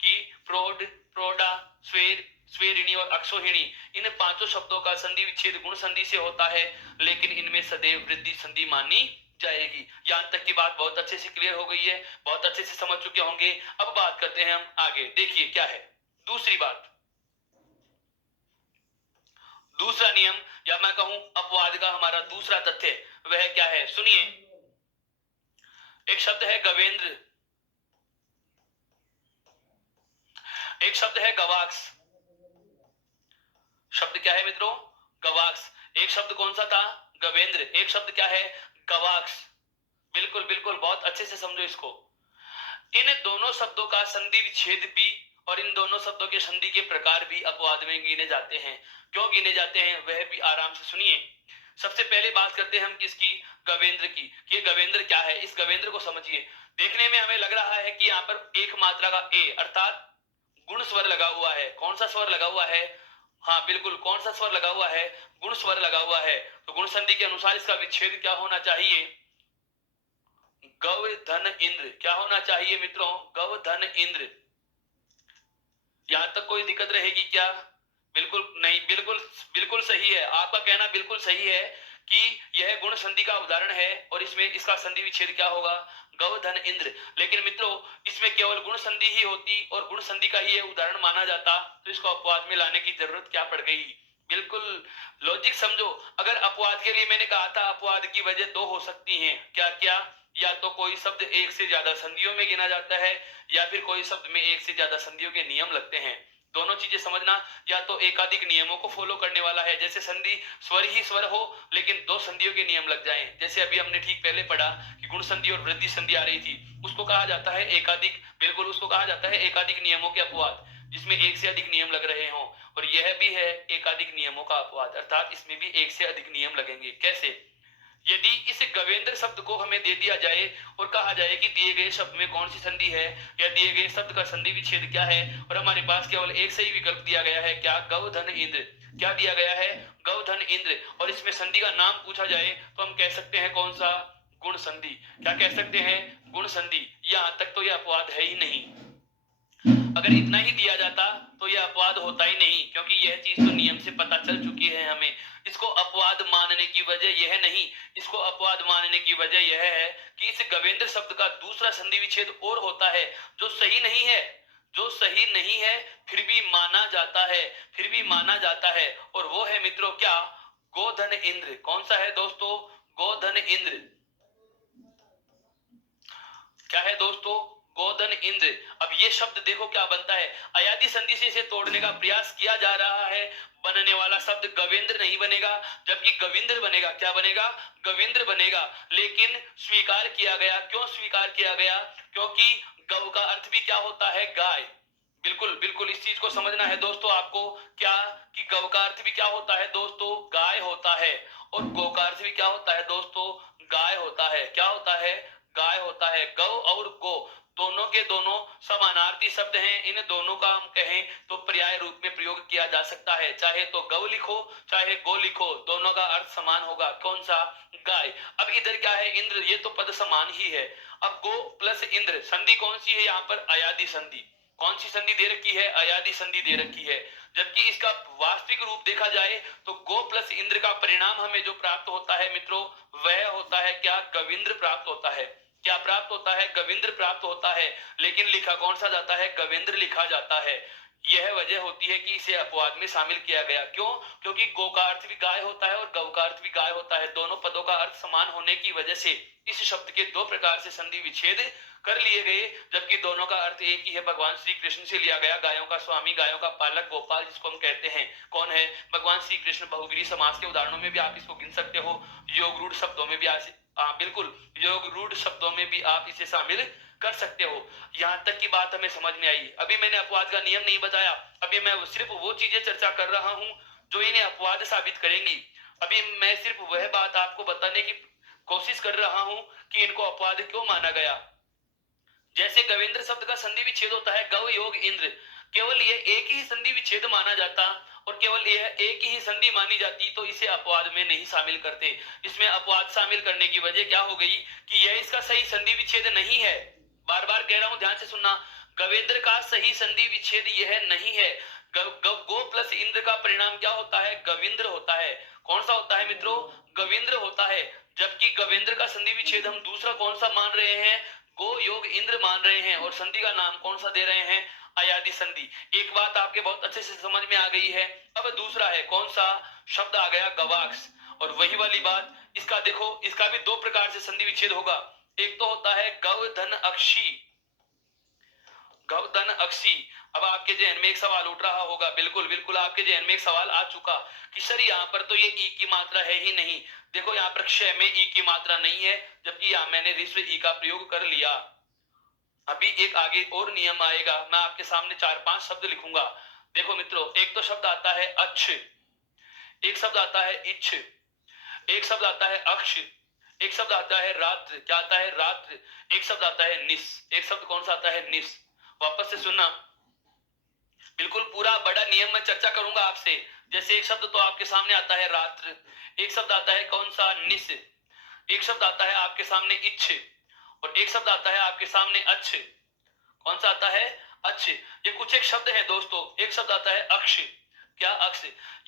कि प्रौढ़, प्रौढ़ा, स्वेर, स्वेरिणी और अक्षोहिणी, इन पांचों शब्दों का संधि विच्छेद गुण संधि से होता है, लेकिन इनमें सदैव वृद्धि संधि मानी जाएगी। यहां तक की बात बहुत अच्छे से क्लियर हो गई है, बहुत अच्छे से समझ चुके होंगे। अब बात करते हैं हम आगे। देखिए क्या है दूसरी बात। दूसरा नियम या मैं कहूं अपवाद का हमारा दूसरा तथ्य, वह क्या है? सुनिए, एक शब्द है गवेंद्र, एक शब्द है गवाक्स। शब्द क्या है मित्रों? गवाक्स। एक शब्द कौन सा था? गवेंद्र। एक शब्द क्या है? गवाक्स। बिल्कुल बिल्कुल, बहुत अच्छे से समझो इसको। इन दोनों शब्दों का संधि विच्छेद भी और इन दोनों शब्दों के संधि के प्रकार भी अपवाद में गिने जाते हैं। क्यों गिने जाते हैं वह भी आराम से सुनिए। सबसे पहले बात करते हैं हम किसकी, गवेंद्र की। ये गवेंद्र क्या है, इस गवेंद्र को समझिए। देखने में हमें लग रहा है कि यहाँ पर एक मात्रा का ए अर्थात गुण स्वर लगा हुआ है। कौन सा स्वर लगा हुआ है, हाँ बिल्कुल, कौन सा स्वर लगा हुआ है, गुण स्वर लगा हुआ है। तो गुण संधि के अनुसार इसका विच्छेद क्या होना चाहिए, गव धन इंद्र। क्या होना चाहिए मित्रों, गव धन इंद्र। यहां तक कोई दिक्कत रहेगी क्या, बिल्कुल नहीं, बिल्कुल बिल्कुल सही है, आपका कहना बिल्कुल सही है कि यह गुण संधि का उदाहरण है और इसमें इसका संधि विच्छेद क्या होगा, गव धन इंद्र। लेकिन मित्रों इसमें केवल गुण संधि ही होती और गुण संधि का ही यह उदाहरण माना जाता तो इसको अपवाद में लाने की जरूरत क्या पड़ गई। बिल्कुल लॉजिक समझो। अगर अपवाद के लिए मैंने कहा था अपवाद की वजह दो हो सकती हैं, क्या क्या, या तो कोई शब्द एक से ज्यादा संधियों में गिना जाता है या फिर कोई शब्द में एक से ज्यादा संधियों के नियम लगते हैं। दोनों चीजें समझना, या तो एकाधिक नियमों को फॉलो करने वाला है, जैसे संधि स्वर ही स्वर हो लेकिन दो संधियों के नियम लग जाएं, जैसे अभी हमने ठीक पहले पढ़ा कि गुण संधि और वृद्धि संधि आ रही थी, उसको कहा जाता है एकाधिक, बिल्कुल उसको कहा जाता है एकाधिक नियमों के अपवाद, जिसमें एक से अधिक नियम लग रहे हों। और यह भी है एकाधिक नियमों का अपवाद, अर्थात इसमें भी एक से अधिक नियम लगेंगे। कैसे, यदि इस गवेंद्र शब्द को हमें दे दिया जाए और कहा जाए कि दिए गए शब्द में कौन सी संधि है या दिए गए शब्द का संधि विच्छेद क्या है, और हमारे पास केवल एक सही विकल्प दिया गया है, क्या, गवधन इंद्र। क्या दिया गया है, गवधन इंद्र, और इसमें संधि का नाम पूछा जाए तो हम कह सकते हैं कौन सा, गुण संधि। क्या कह सकते हैं, गुण संधि। यहां तक तो यह अपवाद है ही नहीं। अगर इतना ही दिया जाता तो यह अपवाद होता ही नहीं, क्योंकि यह चीज तो नियम से पता चल चुकी है हमें। इसको अपवाद मानने की वजह यह नहीं, इसको अपवाद मानने की वजह यह है कि इस गवेंद्र शब्द का दूसरा संधि विच्छेद और होता है जो सही नहीं है, जो सही नहीं है फिर भी माना जाता है, फिर भी माना जाता है, और वो है मित्रों क्या, गोधन इंद्र। कौन सा है दोस्तों, गोधन इंद्र। क्या है दोस्तों, गोधन इंद्र। अब ये शब्द देखो क्या बनता है, अयादि संधि से इसे तोड़ने का प्रयास किया जा रहा है, बनने वाला शब्द गवेंद्र नहीं बनेगा जबकि गविंद्र बनेगा। क्या बनेगा, गविंद्र बनेगा। लेकिन स्वीकार किया गया, क्यों स्वीकार किया गया, क्योंकि गव का अर्थ भी क्या होता है, गाय। बिल्कुल बिल्कुल इस चीज को समझना है दोस्तों आपको, क्या कि गव का अर्थ भी क्या होता है दोस्तों, गाय होता है, और गो का अर्थ भी क्या होता है दोस्तों, गाय होता है। क्या होता है, गाय होता है। गौ और गो दोनों के दोनों समानार्थी शब्द हैं, इन दोनों का हम कहें तो पर्याय रूप में प्रयोग किया जा सकता है, चाहे तो गौ लिखो चाहे गो लिखो, दोनों का अर्थ समान होगा। कौन सा, गाय। अब इधर क्या है, इंद्र, ये तो पद समान ही है। अब गो प्लस इंद्र, संधि कौन सी है यहाँ पर, अयादि संधि। कौन सी संधि दे रखी है, अयादि संधि दे रखी है। जबकि इसका वास्तविक रूप देखा जाए तो गो प्लस इंद्र का परिणाम हमें जो प्राप्त होता है मित्रों, वह होता है क्या, गविंद्र प्राप्त होता है। क्या प्राप्त होता है, गविंद्र प्राप्त होता है। लेकिन लिखा कौन सा जाता है, गविंद्र लिखा जाता है। यह वजह होती है कि इसे अपवाद में शामिल किया गया। क्यों, क्योंकि गो का अर्थ भी गाय होता है और गौ का अर्थ भी गाय होता है, दोनों पदों का अर्थ समान होने की वजह से इस शब्द के दो प्रकार से संधि विच्छेद कर लिए गए, जबकि दोनों का अर्थ एक ही है, भगवान श्री कृष्ण से लिया गया, गायों का स्वामी, गायों का पालक, गोपाल जिसको हम कहते हैं, कौन है, भगवान श्री कृष्ण। बहुवीरी समास के उदाहरणों में भी आप इसको गिन सकते हो, योग रूढ़ शब्दों में भी बिल्कुल योग रूढ़ शब्दों में भी आप इसे शामिल कर सकते हो। यहां तक की बात हमें समझ में आई। अभी मैंने अपवाद का नियम नहीं बताया, अभी मैं सिर्फ वो चीजें चर्चा कर रहा हूं जो इन्हें अपवाद साबित करेंगी। अभी मैं सिर्फ वह बात आपको बताने की कोशिश कर रहा हूं कि इनको अपवाद क्यों माना गया। जैसे गवेंद्र शब्द का संधि विच्छेद होता है गव योग इंद्र, केवल ये एक ही संधि विच्छेद माना जाता और केवल यह एक ही संधि मानी जाती तो इसे अपवाद में नहीं शामिल करते। इसमें अपवाद शामिल करने की वजह क्या हो गई कि यह इसका सही संधि विच्छेद नहीं है। बार बार कह रहा हूं, ध्यान से सुनना, गवेंद्र का सही संधि विच्छेद यह नहीं है। गो प्लस इंद्र का परिणाम क्या होता है, गविंद्र होता है। कौन सा होता है मित्रों, गविंद्र होता है। जबकि गवेंद्र का संधि विच्छेद हम दूसरा कौन सा मान रहे हैं, गो योग इंद्र मान रहे हैं, और संधि का नाम कौन सा दे रहे हैं, अयादि संधि। एक बात आपके बहुत अच्छे से समझ में आ गई है। अब दूसरा है कौन सा, शब्द आ गया गवाक्ष, और वही वाली बात, इसका देखो, इसका भी दो प्रकार से संधि विच्छेद होगा। एक तो होता है गव धन अक्षी, गवधन अक्षी। अब आपके जहन में एक सवाल उठ रहा होगा, बिल्कुल बिल्कुल आपके जहन में एक सवाल आ चुका कि सर यहाँ पर तो ये ई की मात्रा है ही नहीं। देखो यहाँ पर क्षय में ई की मात्रा नहीं है, जबकि यहाँ मैंने ऋस्व ई का प्रयोग कर लिया। अभी एक आगे और नियम आएगा, मैं आपके सामने 4-5 शब्द लिखूंगा। देखो मित्रों, एक तो शब्द आता है अच्छ, एक शब्द आता है इच्छ, एक शब्द आता है अक्ष, एक शब्द आता है रात्र। क्या आता है? रात्र। एक शब्द आता है निस। एक शब्द कौन सा आता है? निस। वापस से सुनना, बिल्कुल पूरा बड़ा नियम मैं चर्चा करूंगा आपसे। जैसे एक शब्द तो आपके सामने आता है रात्र, एक शब्द आता है कौन सा? निस, एक शब्द आता है आपके सामने इच्छ, और एक शब्द आता है आपके सामने अच्छ। कौन सा आता है? अच्छ। ये कुछ एक शब्द है दोस्तों। एक शब्द आता है अक्ष। क्या? अक्ष।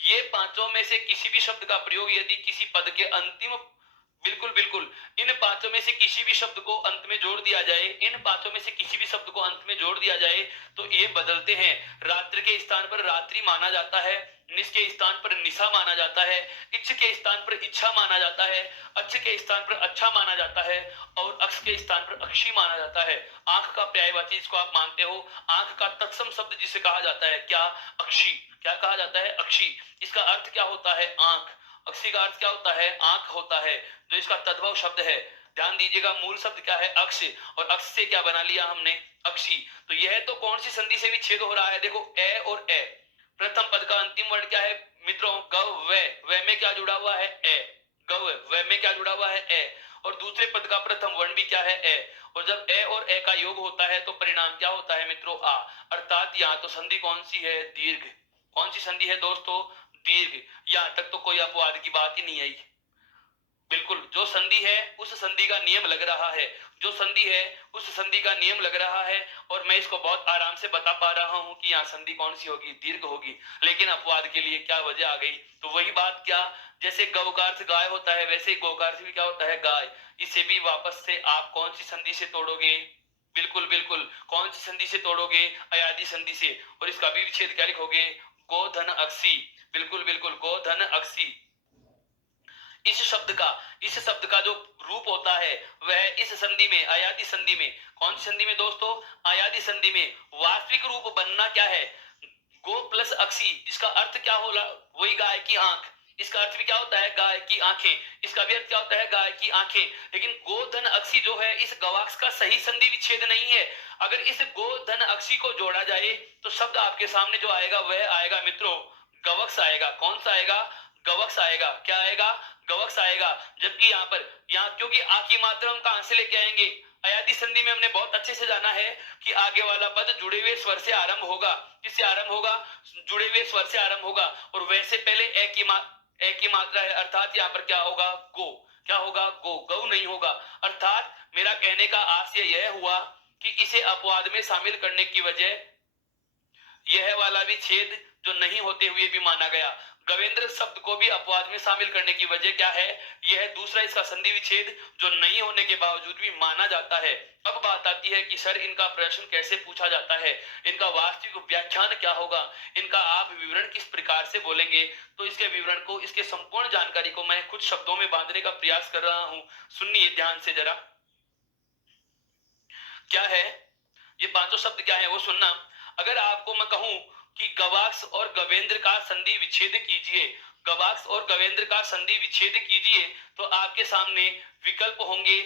ये पांचों में से किसी भी शब्द का प्रयोग यदि किसी पद के अंतिम, बिल्कुल बिल्कुल, इन पांचों में से किसी भी शब्द को अंत में जोड़ दिया जाए, इन पांचों में से किसी भी शब्द को अंत में जोड़ दिया जाए तो ये बदलते हैं। रात्र के स्थान पर रात्रि माना जाता है, निस के स्थान पर निशा माना जाता है, इच्छ के स्थान पर इच्छा माना जाता है, अच्छ के स्थान पर अच्छा माना जाता है, और अक्ष के स्थान पर अक्षी माना जाता है। आंख का पर्यायवाची जिसको आप मानते हो, आंख का तत्सम शब्द जिसे कहा जाता है क्या? अक्षी। क्या कहा जाता है? अक्षी। इसका अर्थ क्या होता है? आंख। अक्षी का अर्थ क्या होता है? आंख होता है, जो इसका तद्भव शब्द है। ध्यान दीजिएगा, मूल शब्द क्या है? अक्ष, और अक्ष से क्या बना लिया हमने? अक्षी। तो यह तो कौन सी संधि से विच्छेद हो रहा है? देखो, ए और ए। प्रथम पद का अंतिम वर्ण क्या है मित्रों? गव वे। वे में क्या जुड़ा हुआ है? ए। गव वे में क्या जुड़ा हुआ है? ए। और दूसरे पद का प्रथम वर्ण भी क्या है? ए। और जब ए और ए का योग होता है तो परिणाम क्या होता है मित्रों? आ। अर्थात यहाँ तो संधि कौन सी है? दीर्घ। कौन सी संधि है दोस्तों? दीर्घ। यहां तक तो कोई अपवाद की बात ही नहीं आई। बिल्कुल, जो संधि है उस संधि का नियम लग रहा है, जो संधि है उस संधि का नियम लग रहा है, और मैं इसको बहुत आराम से बता पा रहा हूं कि यहाँ संधि कौन सी होगी? दीर्घ होगी। लेकिन अपवाद के लिए क्या वजह आ गई? तो वही बात, क्या जैसे गवकार से गाय होता है वैसे ही गोकार से भी क्या होता है? गाय। इसे भी वापस से आप कौन सी संधि से तोड़ोगे? बिल्कुल बिल्कुल, कौन सी संधि से तोड़ोगे? अयादि संधि से। और इसका भी विच्छेद क्या लिखोगे? गोधन अक्सी। बिल्कुल बिल्कुल, गोधन अक्सी। इस शब्द का जो रूप होता है वह इस संधि में, अयादि संधि में, कौन सी संधि में दोस्तों? अयादि संधि में वास्तविक रूप बनना क्या है? गो प्लस अक्षी। इसका अर्थ क्या होला? वही गाय की आंख। इसका अर्थ भी क्या होता है? गाय की आंखें। इसका भी अर्थ क्या होता है? गाय की आंखें। लेकिन गोधन अक्षी जो है इस गवाक्ष का सही संधि विच्छेद नहीं है। अगर इस गोधन अक्षी को जोड़ा जाए तो शब्द आपके सामने जो आएगा वह आएगा मित्रों गवक्ष आएगा। कौन सा आएगा? गवक्ष आएगा। क्या आएगा? गवक्ष आएगा। जबकि यहाँ क्योंकि आ की मात्रा हम कहां से लेके आएंगे? अयादि संधि में हमने बहुत अच्छे से जाना है कि आगे वाला पद जुड़े हुए स्वर से आरंभ होगा। किससे आरंभ होगा? जुड़े हुए स्वर से आरंभ होगा। और वैसे पहले ए की मात्रा है, अर्थात यहाँ पर क्या होगा? गो। क्या होगा? गो। गौ नहीं होगा। अर्थात मेरा कहने का आशय यह हुआ कि इसे अपवाद में शामिल करने की वजह यह वाला भी छेद जो नहीं होते हुए भी माना गया। गवेंद्र शब्द को भी अपवाद में शामिल करने की वजह क्या है? यह दूसरा इसका संधि विच्छेद जो नहीं होने के बावजूद भी माना जाता है। अब बात आती है कि सर इनका प्रश्न कैसे पूछा जाता है, इनका वास्तविक व्याख्यान क्या होगा, इनका आप विवरण किस प्रकार से बोलेंगे। तो इसके विवरण को, इसके संपूर्ण जानकारी को मैं कुछ शब्दों में बांधने का प्रयास कर रहा हूं। सुनिए ध्यान से जरा, क्या है ये पांचों शब्द, क्या है वो सुनना। अगर आपको मैं कहूं कि गवाक्ष और गवेंद्र का संधि विच्छेद कीजिए, गवाक्ष और गवेंद्र का संधि विच्छेद कीजिए, तो आपके सामने विकल्प होंगे।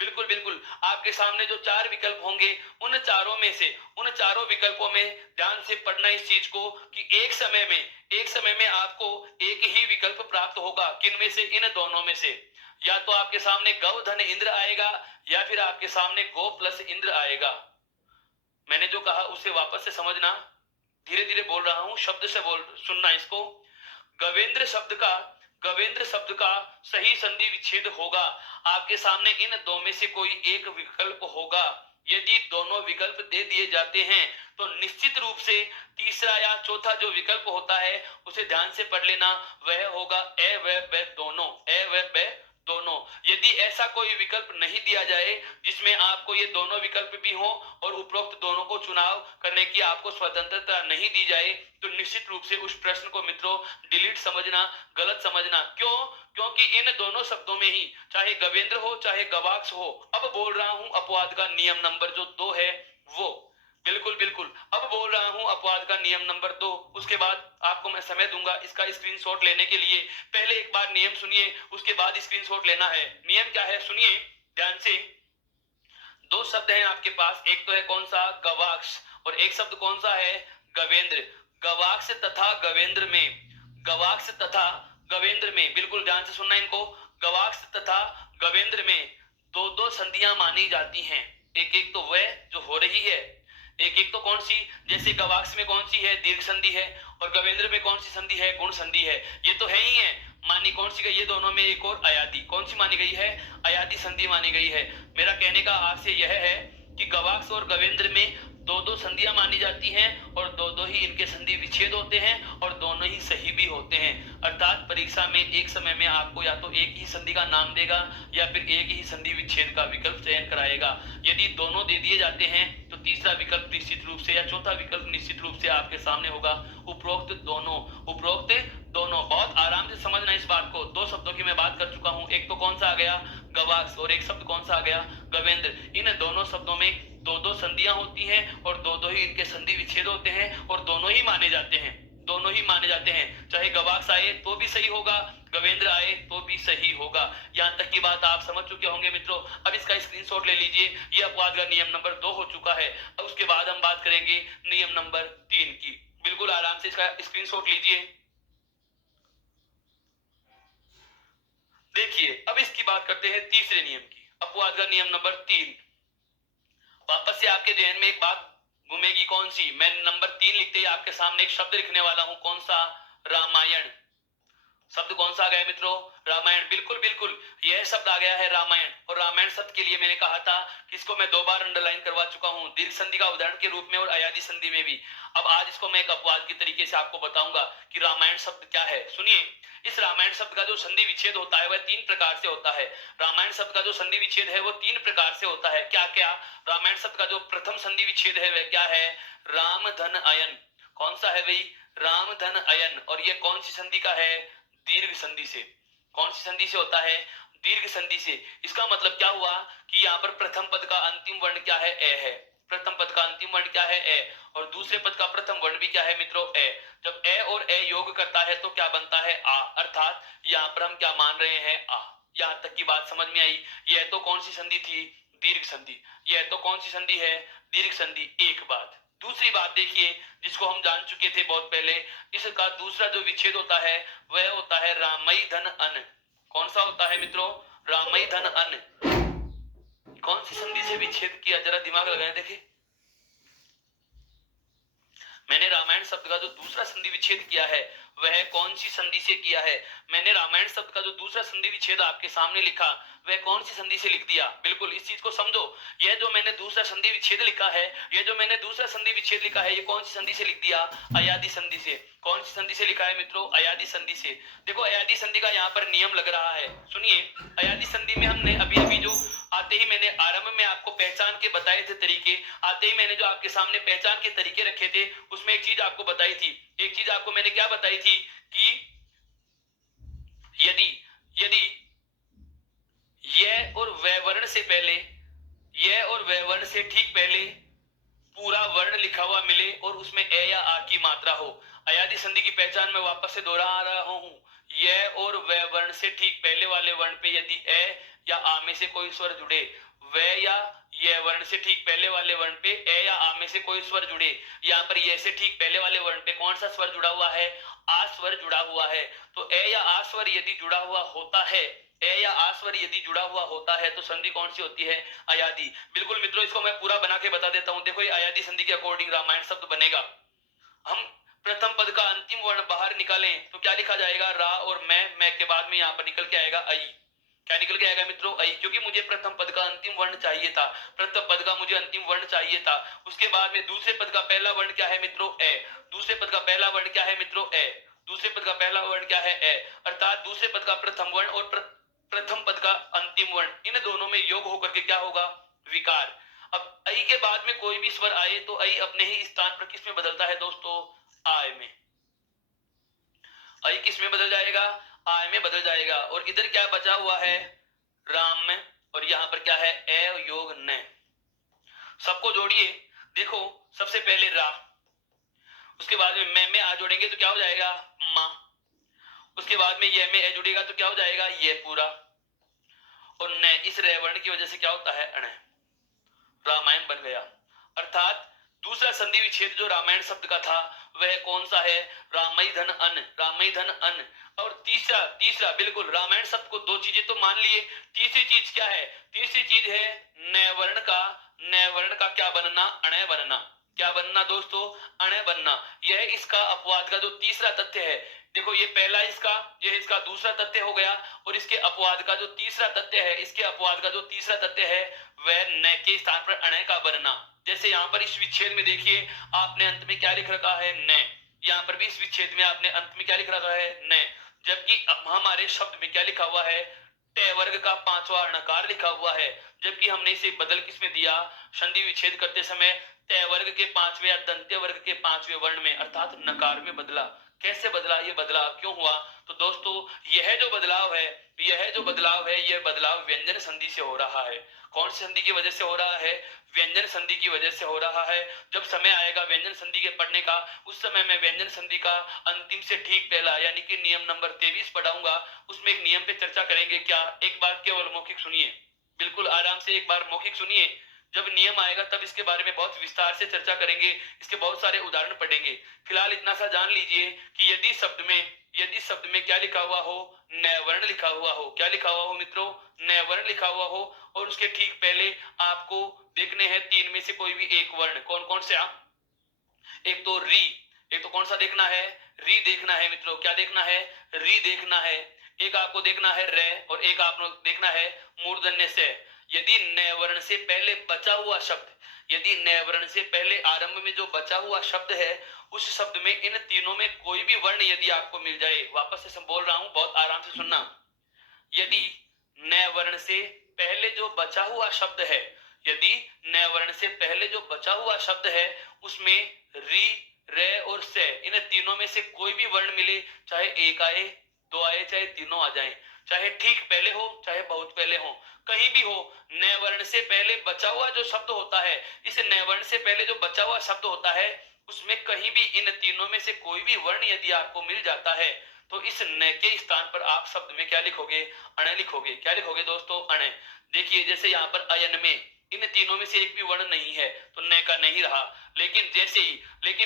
बिल्कुल बिल्कुल, आपके सामने जो चार विकल्प होंगे उन चारों में से, उन चारों विकल्पों में ध्यान से पढ़ना इस चीज को कि एक समय में आपको एक ही विकल्प प्राप्त होगा। किन में से? इन दोनों में से। या तो आपके सामने गौ धन इंद्र आएगा या फिर आपके सामने गो प्लस इंद्र आएगा। मैंने जो कहा उसे वापस से समझना, धीरे धीरे बोल रहा हूं, शब्द से बोल, सुनना इसको। गवेंद्र शब्द का, गवेंद्र शब्द का सही संधि विच्छेद होगा। आपके सामने इन दो में से कोई एक विकल्प होगा। यदि दोनों विकल्प दे दिए जाते हैं तो निश्चित रूप से तीसरा या चौथा जो विकल्प होता है उसे ध्यान से पढ़ लेना, वह होगा ए व ब दोनों। ए व ब दोनों। यदि ऐसा कोई विकल्प नहीं दिया जाए जिसमें आपको ये दोनों विकल्प भी हो और उपरोक्त दोनों को चुनाव करने की आपको स्वतंत्रता नहीं दी जाए तो निश्चित रूप से उस प्रश्न को मित्रों डिलीट समझना, गलत समझना। क्यों? क्योंकि इन दोनों शब्दों में ही, चाहे गवेंद्र हो चाहे गवाक्ष हो, अब बोल रहा हूं अपवाद का नियम नंबर जो 2 है वो, बिल्कुल बिल्कुल, अब बोल रहा हूं अपवाद का नियम नंबर 2। उसके बाद आपको मैं समय दूंगा इसका स्क्रीनशॉट लेने के लिए। पहले एक बार नियम सुनिए, उसके बाद स्क्रीनशॉट लेना है। नियम क्या है सुनिए ध्यान से। दो शब्द हैं आपके पास, एक तो है कौन सा, गवाक्ष, और एक शब्द कौन सा है, गवेंद्र। गवाक्ष तथा गवेंद्र में, गवाक्ष तथा गवेंद्र में, बिल्कुल ध्यान से सुनना इनको, गवाक्ष तथा गवेंद्र में दो दो संधियां मानी जाती हैं। एक एक तो वह जो हो रही है, एक एक तो कौन सी, जैसे गवाक्ष में कौन सी है, दीर्घ संधि है, और गवेंद्र में कौन सी संधि है, गुण संधि है। ये तो है ही है, मानी कौन सी गई है दोनों में, एक और अयादी, कौन सी मानी गई है, अयादी संधि मानी गई है। मेरा कहने का आशय यह है कि गवाक्ष और गवेंद्र में दो दो संधियां मानी जाती हैं, और दो दो ही इनके संधि विच्छेद होते हैं, और दोनों ही सही भी होते हैं। अर्थात परीक्षा में एक समय में आपको या तो एक ही संधि का नाम देगा, या फिर एक ही संधि विच्छेद का विकल्प चयन कराएगा। यदि दोनों दे दिए जाते हैं तो तीसरा विकल्प निश्चित रूप से, या चौथा विकल्प निश्चित रूप से आपके सामने होगा। उपरोक्त दोनों, उपरोक्त दोनों, बहुत आराम से समझना इस बात को। दो शब्दों की मैं बात कर चुका हूं, एक तो कौन सा आ गया, गवाक्ष, और एक शब्द कौन सा आ गया, गवेंद्र। इन दोनों शब्दों में दो दो संधियां होती हैं, और दो दो ही इनके संधि विच्छेद होते हैं, और दोनों ही माने जाते हैं, दोनों ही माने जाते हैं। चाहे गवाक्ष आए तो भी सही होगा, गवेंद्र आए तो भी सही होगा। यहां तक की बात आप समझ चुके होंगे मित्रों। अब इसका स्क्रीनशॉट ले लीजिए, ये अपवाद का नियम नंबर 2 हो चुका है। अब उसके बाद हम बात करेंगे नियम नंबर 3 की। बिल्कुल आराम से इसका स्क्रीनशॉट लीजिए। देखिए अब इसकी बात करते हैं तीसरे नियम की, अपवाद का नियम नंबर 3। वापस से आपके जहन में एक बात घूमेगी, कौन सी, मैं नंबर 3 लिखते ही आपके सामने एक शब्द लिखने वाला हूं, कौन सा, रामायण। शब्द कौन सा आ गया मित्रों, रामायण। बिल्कुल बिल्कुल, यह शब्द आ गया है रामायण। और रामायण शब्द के लिए मैंने कहा था कि इसको मैं 2 बार अंडरलाइन करवा चुका हूं, दीर्घ संधि का उदाहरण के रूप में और अयादी संधि में भी। अब आज इसको मैं एक अपवाद की तरीके से आपको बताऊंगा कि रामायण शब्द क्या है। सुनिए, इस रामायण शब्द का जो संधि विच्छेद होता है वह 3 प्रकार से होता है। रामायण शब्द का जो संधि विच्छेद है वो 3 प्रकार से होता है। क्या क्या, रामायण शब्द का जो प्रथम संधि विच्छेद है वह क्या है, राम धन अयन। कौन सा है भाई, राम धन अयन। और ये कौन सी संधि का है, दीर्घ संधि से। कौन सी संधि से होता है, दीर्घ संधि से। इसका मतलब क्या हुआ कि यहाँ पर प्रथम पद का अंतिम वर्ण क्या है, ए है। प्रथम पद का अंतिम वर्ण क्या है, ए, और दूसरे पद का प्रथम वर्ण भी क्या है मित्रों, ए। जब ए और ए योग करता है तो क्या बनता है, आ। अर्थात यहाँ पर हम क्या मान रहे हैं, आ। यहाँ तक की बात समझ में आई। यह तो कौन सी संधि थी, दीर्घ संधि। यह तो कौन सी संधि है, दीर्घ संधि। एक बात। दूसरी बात देखिए, जिसको हम जान चुके थे बहुत पहले, इसका दूसरा जो विच्छेद होता है वह होता है रामई धन अन। कौन सा होता है मित्रों, रामई धन अन। कौन सी संधि से विच्छेद किया, जरा दिमाग लगाएं देखें। मैंने रामायण शब्द का जो दूसरा संधि विच्छेद किया है वह कौन सी संधि से किया है। मैंने रामायण शब्द का जो दूसरा संधि विच्छेद आपके सामने लिखा वह कौन सी संधि से लिख दिया। बिल्कुल इस चीज को समझो, यह जो मैंने दूसरा संधि विच्छेद लिखा है, यह जो मैंने दूसरा संधि विच्छेद लिखा है, ये कौन सी संधि से लिख दिया, अयादी संधि से। कौन सी संधि से लिखा है मित्रों, अयादी संधि से। देखो अयादी संधि का यहाँ पर नियम लग रहा है, सुनिए। अयादी संधि में हमने अभी अभी जो आते ही मैंने आरंभ में आपको पहचान के बताए थे तरीके, आते ही मैंने जो आपके सामने पहचान के तरीके रखे थे उसमें एक चीज आपको बताई थी। एक चीज आपको मैंने क्या बताई थी कि यदि यदि यह और वह वर्ण से पहले, यह और वह वर्ण से ठीक पहले पूरा वर्ण लिखा हुआ मिले और उसमें ए या आ की मात्रा हो। अयादी संधि की पहचान में वापस से दोहरा रहा हूं, यह और वह वर्ण से ठीक पहले वाले वर्ण पे यदि ए या आ में से कोई स्वर जुड़े, वह या यह वर्ण से ठीक पहले वाले वर्ण पे ए या आ में से कोई स्वर जुड़े। यहाँ पर यह से ठीक पहले वाले वर्ण पे कौन सा स्वर जुड़ा हुआ है, आ स्वर जुड़ा हुआ है। तो ए या आ स्वर यदि जुड़ा हुआ होता है, ए या आ स्वर यदि जुड़ा हुआ होता है तो संधि कौन सी होती है, अयादी। बिल्कुल मित्रों, इसको मैं पूरा बना के बता देता हूं। देखो ये अयादी संधि के अकॉर्डिंग रामायण शब्द बनेगा। हम प्रथम पद का अंतिम वर्ण बाहर निकालें तो क्या लिखा जाएगा, रा और मैं के बाद में यहाँ पर निकल के आएगा आई। क्या निकल के आएगा मित्रों, आई। क्योंकि मुझे प्रथम पद का अंतिम वर्ण चाहिए था, प्रथम पद का मुझे अंतिम वर्ण चाहिए था। उसके बाद में दूसरे पद का पहला वर्ण क्या है मित्रों, ए। दूसरे पद का पहला वर्ण क्या है मित्रों, ए। दूसरे पद का पहला वर्ण क्या है, ए। अर्थात दूसरे पद का प्रथम वर्ण और प्रथम पद का अंतिम वर्ण, इन दोनों में योग होकर के क्या होगा, विकार। अब आई के बाद में कोई भी स्वर आए तो आई अपने ही स्थान पर किस में बदलता है दोस्तों, आय में। आई किस में बदल जाएगा, आय में बदल जाएगा। और इधर क्या बचा हुआ है, राम में, और यहां पर क्या है, ए योग न। सबको जोड़िए, देखो सबसे पहले रा, उसके बाद में मैं में आ जोड़ेंगे तो क्या हो जाएगा, मां। उसके बाद में ये में ए जुड़ेगा तो क्या हो जाएगा, ये पूरा। और न इस रे वर्ण की वजह से क्या होता है, अण। रामायण बन गया। अर्थात दूसरा संधि विच्छेद जो रामायण शब्द का था वह कौन सा है? रामई धन अन, रामई धन अन। और तीसरा तीसरा बिल्कुल रामायण शब्द को दो चीजें तो मान लिए, तीसरी चीज क्या है? तीसरी चीज है नैवर्ण का, नैवर्ण का क्या बनना? अणय बनना। क्या बनना दोस्तों? अणय बनना। यह इसका अपवाद का जो तीसरा तथ्य है। देखो ये पहला इसका, यह इसका दूसरा तथ्य हो गया, और इसके अपवाद का जो तीसरा तथ्य है, इसके अपवाद का जो तीसरा तथ्य है वह न के स्थान पर अणय का बनना। जैसे यहाँ पर इस विच्छेद में देखिए आपने अंत में क्या लिख रखा है? न। यहाँ पर भी इस विच्छेद में आपने अंत में क्या लिख रखा है? न। जबकि हमारे शब्द में क्या लिखा हुआ है? ट वर्ग का पांचवा णकार लिखा हुआ है। जबकि हमने इसे बदल किसमें दिया? संधि विच्छेद करते समय ट वर्ग के पांचवे या दंत्य वर्ग के पांचवे वर्ण में अर्थात नकार में बदला। कैसे बदला? ये बदलाव क्यों हुआ? तो दोस्तों यह जो बदलाव है, यह जो बदलाव है, यह बदलाव व्यंजन संधि से हो रहा है। कौन सी संधि की वजह से हो रहा है? व्यंजन संधि की वजह से हो रहा है। जब समय आएगा व्यंजन संधि के पढ़ने का, उस समय मैं व्यंजन संधि का अंतिम से ठीक पहला यानी कि नियम नंबर 23 पढ़ाऊंगा। उसमें एक नियम पे चर्चा करेंगे। क्या? एक बार केवल मौखिक सुनिए, बिल्कुल आराम से एक बार मौखिक सुनिए। जब नियम आएगा तब इसके बारे में बहुत विस्तार से चर्चा करेंगे, इसके बहुत सारे उदाहरण पढ़ेंगे। फिलहाल इतना सा जान लीजिए कि यदि शब्द में क्या लिखा हुआ हो? नैवर्ण लिखा हुआ हो। क्या लिखा हुआ हो मित्रों? नैवर्ण लिखा हुआ हो। और उसके ठीक पहले आपको देखने हैं तीन में से कोई भी एक वर्ण। कौन कौन से? आप एक तो री, एक तो कौन सा देखना है? री देखना है मित्रों। क्या देखना है? री देखना है। एक आपको देखना है रे, और एक आपको देखना है मूर्धन्य से। यदि नैवर्ण से पहले बचा हुआ शब्द, यदि नैवर्ण से पहले आरंभ में जो बचा हुआ शब्द है, उस शब्द में इन तीनों में कोई भी वर्ण यदि आपको मिल जाए, वापस से बोल रहा हूं, बहुत आराम से सुनना। यदि नैवर्ण से पहले जो बचा हुआ शब्द है, यदि नैवर्ण से पहले जो बचा हुआ शब्द है उसमें री, रे और से, इन तीनों में से कोई भी वर्ण मिले, चाहे एक आए, दो आए, चाहे तीनों आ जाएं, चाहे ठीक पहले हो चाहे बहुत पहले हो, कहीं भी हो, नैवर्ण से पहले बचा हुआ जो शब्द होता है, इस नैवर्ण से पहले जो बचा हुआ शब्द होता है उसमें कहीं भी इन तीनों में से कोई भी वर्ण यदि आपको मिल जाता है, तो इस न के स्थान पर आप शब्द में क्या लिखोगे? अण लिखोगे। क्या लिखोगे दोस्तों? अण। देखिए जैसे यहाँ पर अयन में इन तीनों में से एक भी वर्ण नहीं है तो न का नहीं रहा। लेकिन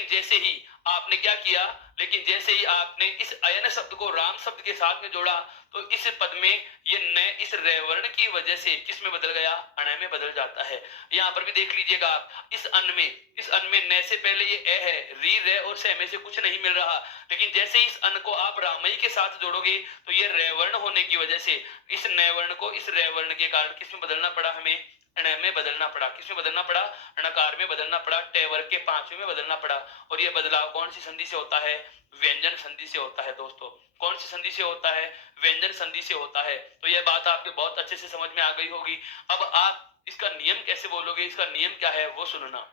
जैसे ही आपने क्या किया, लेकिन जैसे ही आपने इस अयन शब्द को राम शब्द के साथ में जोड़ा, तो इस पद में ये न इस रेवर्ण की वजह से किस में बदल गया? अण में बदल जाता है। यहाँ पर भी देख लीजिएगा आप, इस अन में न से पहले ये ए है, री, रे और से में से कुछ नहीं मिल रहा। लेकिन जैसे इस अन को आप रामई के साथ जोड़ोगे तो ये रेवर्ण होने की वजह से इस नैवर्ण को इस रेवर्ण के कारण किसमें बदलना पड़ा? हमें अण में बदलना पड़ा। किसमें बदलना पड़ा? णकार में बदलना पड़ा, टेवर के पांचवें में बदलना पड़ा। और ये बदलाव कौन सी संधि से होता है? व्यंजन संधि से होता है दोस्तों। कौन सी संधि से होता है? व्यंजन संधि से होता है। तो यह बात आपके बहुत अच्छे से समझ में आ गई होगी। अब आप इसका नियम कैसे बोलोगे? इसका नियम क्या है वो सुनना।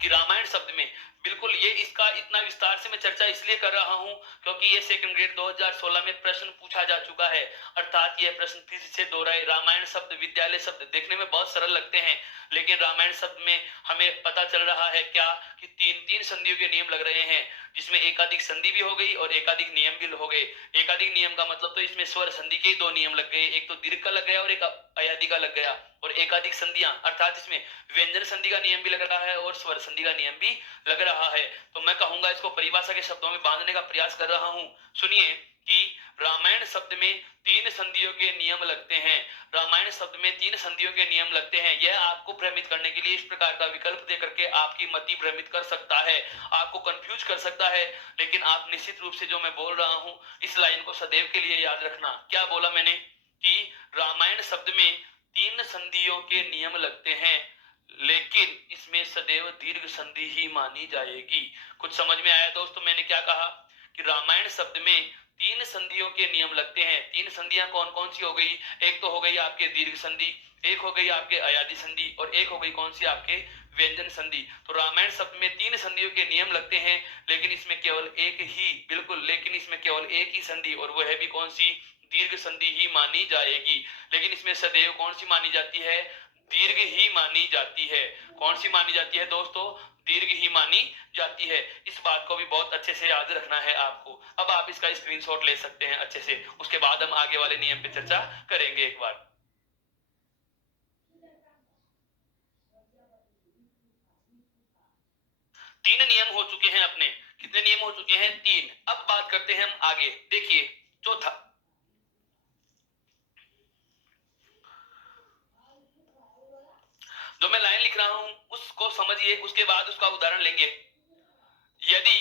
कि रामायण शब्द में बिल्कुल ये इसका इतना विस्तार से मैं चर्चा इसलिए कर रहा हूं क्योंकि ये सेकंड ग्रेड 2016 में प्रश्न पूछा जा चुका है। अर्थात ये प्रश्न फिर से दोहराए। रामायण शब्द, विद्यालय शब्द देखने में बहुत सरल लगते हैं, लेकिन रामायण शब्द में हमें पता चल रहा है क्या कि तीन तीन संधियों के नियम लग रहे हैं, जिसमें एकाधिक संधि भी हो गई और एकाधिक नियम भी हो गए। एकाधिक नियम का मतलब तो इसमें स्वर संधि के दो नियम लग गए, एक तो दीर्घ का लग गया और एक अयादि का लग गया। और एकाधिक संधियां अर्थात इसमें व्यंजन संधि का नियम भी लग रहा है और स्वर संधि का नियम भी लग रहा है। तो मैं कहूंगा इसको परिभाषा के शब्दों में बांधने का प्रयास कर रहा हूं। सुनिए कि रामायण शब्द में तीन संधियों के नियम लगते हैं। रामायण शब्द में तीन संधियों के नियम लगते हैं। यह आपको भ्रमित करने के लिए इस प्रकार का विकल्प दे करके आपकी मति भ्रमित कर सकता है, आपको कंफ्यूज कर सकता है, लेकिन आप निश्चित रूप से जो मैं बोल रहा हूं इस लाइन को सदैव के लिए याद रखना। क्या बोला मैंने? कि रामायण शब्द में तीन संधियों के नियम लगते हैं, लेकिन इसमें सदैव दीर्घ संधि ही मानी जाएगी। कुछ समझ में आया दोस्तों मैंने क्या कहा? कि रामायण शब्द में तीन संधियों के नियम लगते हैं। तीन संधियां कौन कौन सी हो गई? एक तो हो गई आपके दीर्घ संधि, एक हो गई आपके अयादि संधि और एक हो गई कौन सी? आपके व्यंजन संधि। तो रामायण शब्द में तीन संधियों के नियम लगते हैं, लेकिन इसमें केवल एक ही, बिल्कुल, लेकिन इसमें केवल एक ही संधि और वह भी कौन सी? दीर्घ संधि ही मानी जाएगी। लेकिन इसमें सदैव कौन सी मानी जाती है? दीर्घ ही मानी जाती है। कौन सी मानी जाती है दोस्तों? दीर्घ ही मानी जाती है। इस बात को भी बहुत अच्छे से याद रखना है आपको। अब आप इसका स्क्रीनशॉट ले सकते हैं अच्छे से, उसके बाद हम आगे वाले नियम पे चर्चा करेंगे एक बार। तीन नियम हो चुके हैं अपने। कितने नियम हो चुके हैं? 3। अब बात करते हैं हम आगे। देखिए चौथा, जो मैं लाइन लिख रहा हूं उसको समझिए, उसके बाद उसका उदाहरण लेंगे। यदि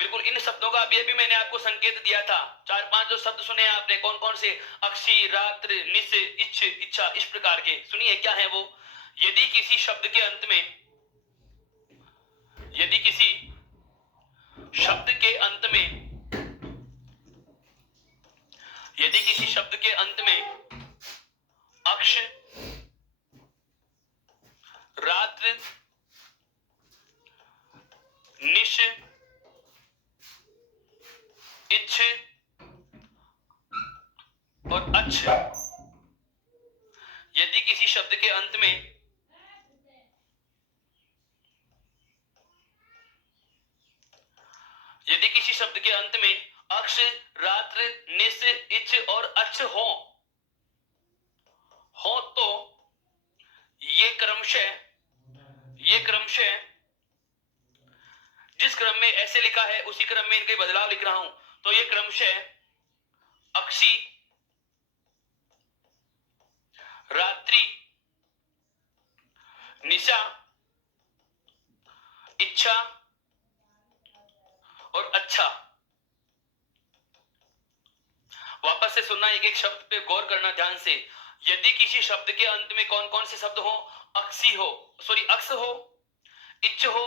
बिल्कुल इन शब्दों का अभी मैंने आपको संकेत दिया था, 4-5 जो शब्द सुने आपने, कौन कौन से? अक्षी, रात्र, निश, इच्छ, इच्छा, इस प्रकार के। सुनिए क्या है वो। यदि किसी शब्द के अंत में, यदि किसी शब्द के अंत में, यदि किसी शब्द के अंत में अक्ष, रात्र, निश, इच्छ और अच्छ, यदि किसी शब्द के अंत में यदि किसी शब्द के अंत में अक्ष, रात्र, निश, इच्छ और अच्छ हो तो ये क्रमशः जिस क्रम में ऐसे लिखा है उसी क्रम में इनके बदलाव लिख रहा हूं। तो ये क्रमशः अक्षी, रात्रि, निशा, इच्छा और अच्छा। वापस से सुनना, एक एक शब्द पे गौर करना ध्यान से। यदि किसी शब्द के अंत में कौन कौन से शब्द हो? अक्सी हो, सॉरी अक्स हो, इच्छ हो,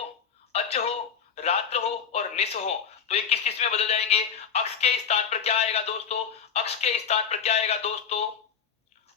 अच्छ हो, रात्र हो और निश हो, तो ये किस किस में बदल जाएंगे? अक्स के स्थान पर क्या आएगा दोस्तों? अक्स के स्थान पर क्या आएगा दोस्तों?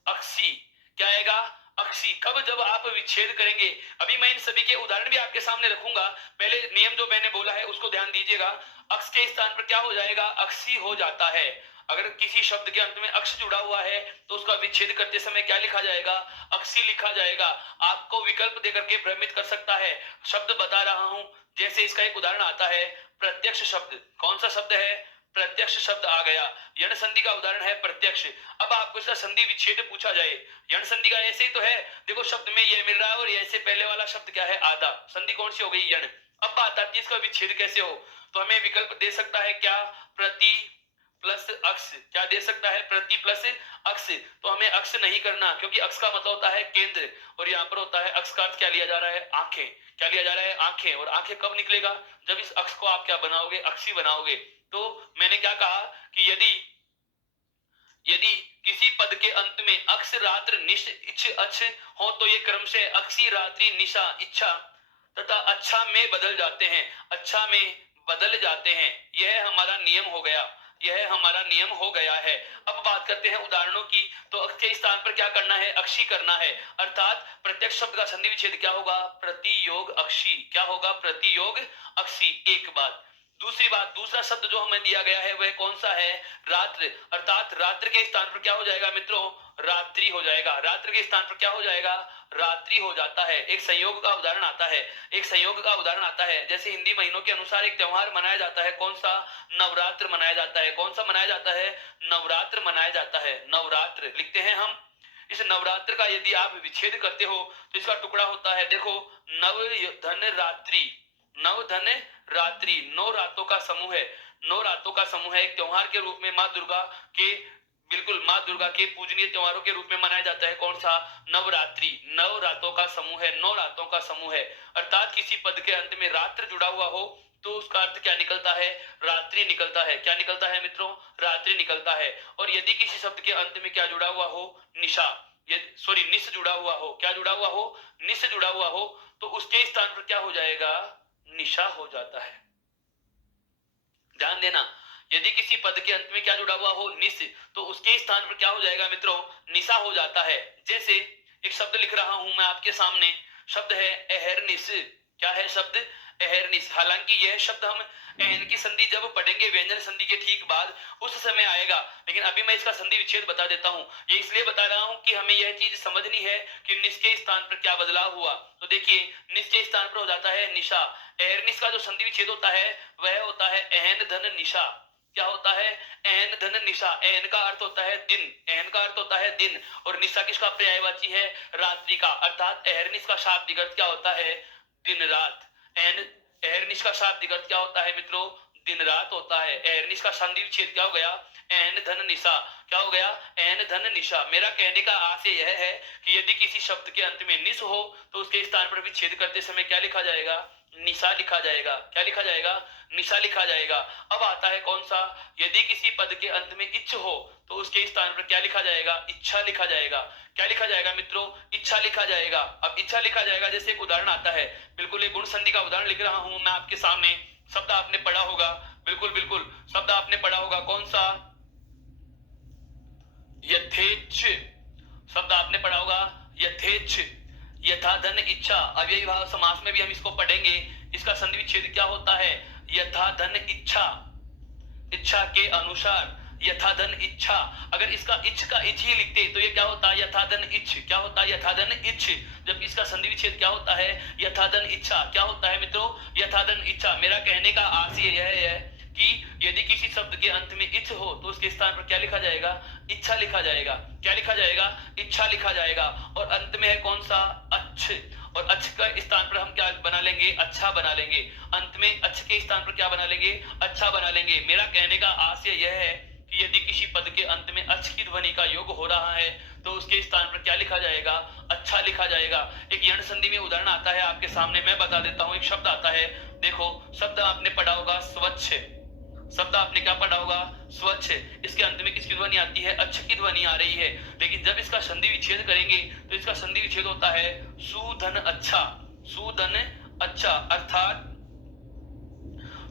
अक्सी। क्या आएगा? अक्सी। कब? जब आप विच्छेद करेंगे। अभी मैं इन सभी के उदाहरण भी आपके सामने रखूंगा, पहले नियम जो मैंने बोला है उसको ध्यान दीजिएगा। अक्स के स्थान पर क्या हो जाएगा? अक्सी हो जाता है। अगर किसी शब्द के अंत में अक्ष जुड़ा हुआ है तो उसका विच्छेद करते समय क्या लिखा जाएगा? अक्सी लिखा जाएगा। आपको विकल्प देकर के भ्रमित कर सकता है। शब्द बता रहा हूं, जैसे इसका एक उदाहरण आता है प्रत्यक्ष शब्द। कौन सा शब्द है? प्रत्यक्ष शब्द आ गया। यण संधि का उदाहरण है प्रत्यक्ष। अब आपको इसका संधि विच्छेद पूछा जाए, यण संधि का ऐसे ही तो है, देखो शब्द में ये मिल रहा है और ऐसे पहले वाला शब्द क्या है? आधा। संधि कौन सी हो गई? यण। अब बात आती है इसका विच्छेद कैसे हो, तो हमें विकल्प दे सकता है क्या? प्रति प्लस अक्ष। क्या दे सकता है? प्रति प्लस अक्ष। तो हमें अक्ष नहीं करना, क्योंकि अक्ष का मतलब होता है केंद्र, और यहाँ पर होता है अक्ष का अर्थ क्या लिया जा रहा है? आंखें। क्या लिया जा रहा है? आंखें। और आंखें कब निकलेगा? जब इस अक्ष को आप क्या बनाओगे? अक्षी बनाओगे। तो मैंने क्या कहा कि यदि किसी पद के अंत में अक्ष, रात्र, निश, इच्छ, अच्छ हो तो ये क्रमशः अक्षी, रात्रि, निशा, इच्छा तथा अच्छा में बदल जाते हैं। अच्छा में बदल जाते हैं। यह हमारा नियम हो गया, यह हमारा नियम हो गया है। अब बात करते हैं उदाहरणों की। तो अक्ष के स्थान पर क्या करना है? अक्षी करना है। अर्थात प्रत्यक्ष शब्द का संधि विच्छेद क्या होगा? प्रतियोग अक्षी। क्या होगा? प्रतियोग अक्षी। एक बात। दूसरी बात, दूसरा शब्द जो हमें दिया गया है वह कौन सा है? रात्र। अर्थात रात्र के स्थान पर क्या हो जाएगा मित्रों? रात्रि हो जाएगा। रात्र के स्थान पर क्या हो जाएगा? रात्रि हो जाता है। एक संयोग का उदाहरण आता है, एक संयोग का उदाहरण आता है। जैसे हिंदी महीनों के अनुसार एक त्योहार मनाया जाता है, कौन सा? नवरात्र मनाया जाता है। कौन सा मनाया जाता है? नवरात्र मनाया जाता है। नवरात्र लिखते हैं हम। इस नवरात्र का यदि आप विच्छेद करते हो तो इसका टुकड़ा होता है, देखो, नव धन रात्रि। नव धन रात्रि, 9 रातों का समूह है। 9 रातों का समूह है। एक त्योहार के रूप में माँ दुर्गा के, बिल्कुल माँ दुर्गा के पूजनीय त्योहारों के रूप में मनाया जाता है। कौन सा? नवरात्रि। 9 रातों का समूह है, 9 रातों का समूह है। अर्थात किसी पद के अंत में रात्र जुड़ा हुआ हो तो उसका अर्थ क्या निकलता है? रात्रि निकलता है। क्या निकलता है मित्रों? रात्रि निकलता है। और यदि किसी शब्द के अंत में क्या जुड़ा हुआ हो? निशा, सॉरी निश जुड़ा हुआ हो। क्या जुड़ा हुआ हो? निश जुड़ा हुआ हो, तो उसके स्थान पर क्या हो जाएगा? निशा हो जाता है। ध्यान देना, यदि किसी पद के अंत में क्या जुड़ा हुआ हो? निश, तो उसके स्थान पर क्या हो जाएगा मित्रों? निशा हो जाता है। जैसे एक शब्द लिख रहा हूं मैं आपके सामने, शब्द है अहरनिश। क्या है शब्द? अहरनिश। हालांकि यह शब्द हम एहन की संधि जब पढ़ेंगे व्यंजन संधि के ठीक बाद, उस समय आएगा, लेकिन अभी मैं इसका संधि विच्छेद बता देता हूं। ये इसलिए बता रहा हूं कि हमें यह चीज समझनी है कि निश के स्थान पर क्या बदलाव हुआ। तो देखिए, निश के स्थान पर हो जाता है निशा। एहरनिश का जो संधि विच्छेद होता है वह होता है एहन धन निशा। क्या होता है? एहन धन निशा। एहन का अर्थ होता है दिन, एहन का अर्थ होता है दिन, और निशा किसका पर्यायवाची है? रात्रि का। अर्थात एहरनिश का शाब्दिक अर्थ क्या होता है? दिन रात। एन एहरनिश का शाब्दिक अर्थ क्या होता है मित्रों? दिन रात होता है। एहरनिश का संधि विच्छेद क्या हो गया? एन धन निशा। क्या हो गया? एन धन निशा। मेरा कहने का आशय यह है कि यदि किसी शब्द के अंत में निश हो तो उसके स्थान पर विच्छेद करते समय क्या लिखा जाएगा? निशा लिखा जाएगा। क्या लिखा जाएगा? निशा लिखा जाएगा। अब आता है कौन सा? यदि किसी पद के अंत में इच्छ हो तो उसके स्थान पर क्या लिखा जाएगा? इच्छा लिखा जाएगा। क्या लिखा जाएगा मित्रों? इच्छा लिखा जाएगा। अब इच्छा लिखा जाएगा, जैसे एक उदाहरण आता है, बिल्कुल एक गुण संधि का उदाहरण लिख रहा हूं मैं आपके सामने। शब्द आपने पढ़ा होगा, बिल्कुल बिल्कुल शब्द आपने पढ़ा होगा, कौन सा? यथेच्छ। शब्द आपने पढ़ा होगा यथेच्छ। यथा धन इच्छा। अव्ययी भाव समास में भी हम इसको पढ़ेंगे। इसका संधि विच्छेद क्या होता है? यथा धन इच्छा। इच्छा के अनुसार। यथा धन इच्छा। अगर इसका इच्छ का इच्छ ही लिखते तो ये क्या होता है? यथा धन इच्छ। क्या होता है? यथा धन इच्छ। जब इसका संधि विच्छेद क्या होता है? यथा धन इच्छा। क्या होता है मित्रों? यथा धन इच्छा। मेरा कहने का आशय यह है कि यदि किसी शब्द के अंत में इच्छ हो तो उसके स्थान पर क्या लिखा जाएगा? इच्छा लिखा जाएगा। क्या लिखा जाएगा? इच्छा लिखा जाएगा। और अंत में है कौन सा? अच्छ। और अच्छ का स्थान पर हम क्या बना लेंगे? अच्छा बना लेंगे। अंत में अच्छ के स्थान पर क्या बना लेंगे? अच्छा बना लेंगे। मेरा कहने का आशय यह है कि यदि किसी पद के अंत में अच्छ की ध्वनि का योग हो रहा है तो उसके स्थान पर क्या लिखा जाएगा? अच्छा लिखा जाएगा। एक यण संधि में उदाहरण आता है आपके सामने, मैं बता देता हूं। एक शब्द आता है, देखो शब्द आपने पढ़ा होगा स्वच्छ। शब्द आपने क्या पढ़ा होगा? स्वच्छ। इसके अंत में किसकी ध्वनि आती है? अच्छ की ध्वनि आ रही है। लेकिन जब इसका संधि विच्छेद करेंगे तो इसका संधि विच्छेद होता है सुधन अच्छा। सुधन अच्छा। अर्थात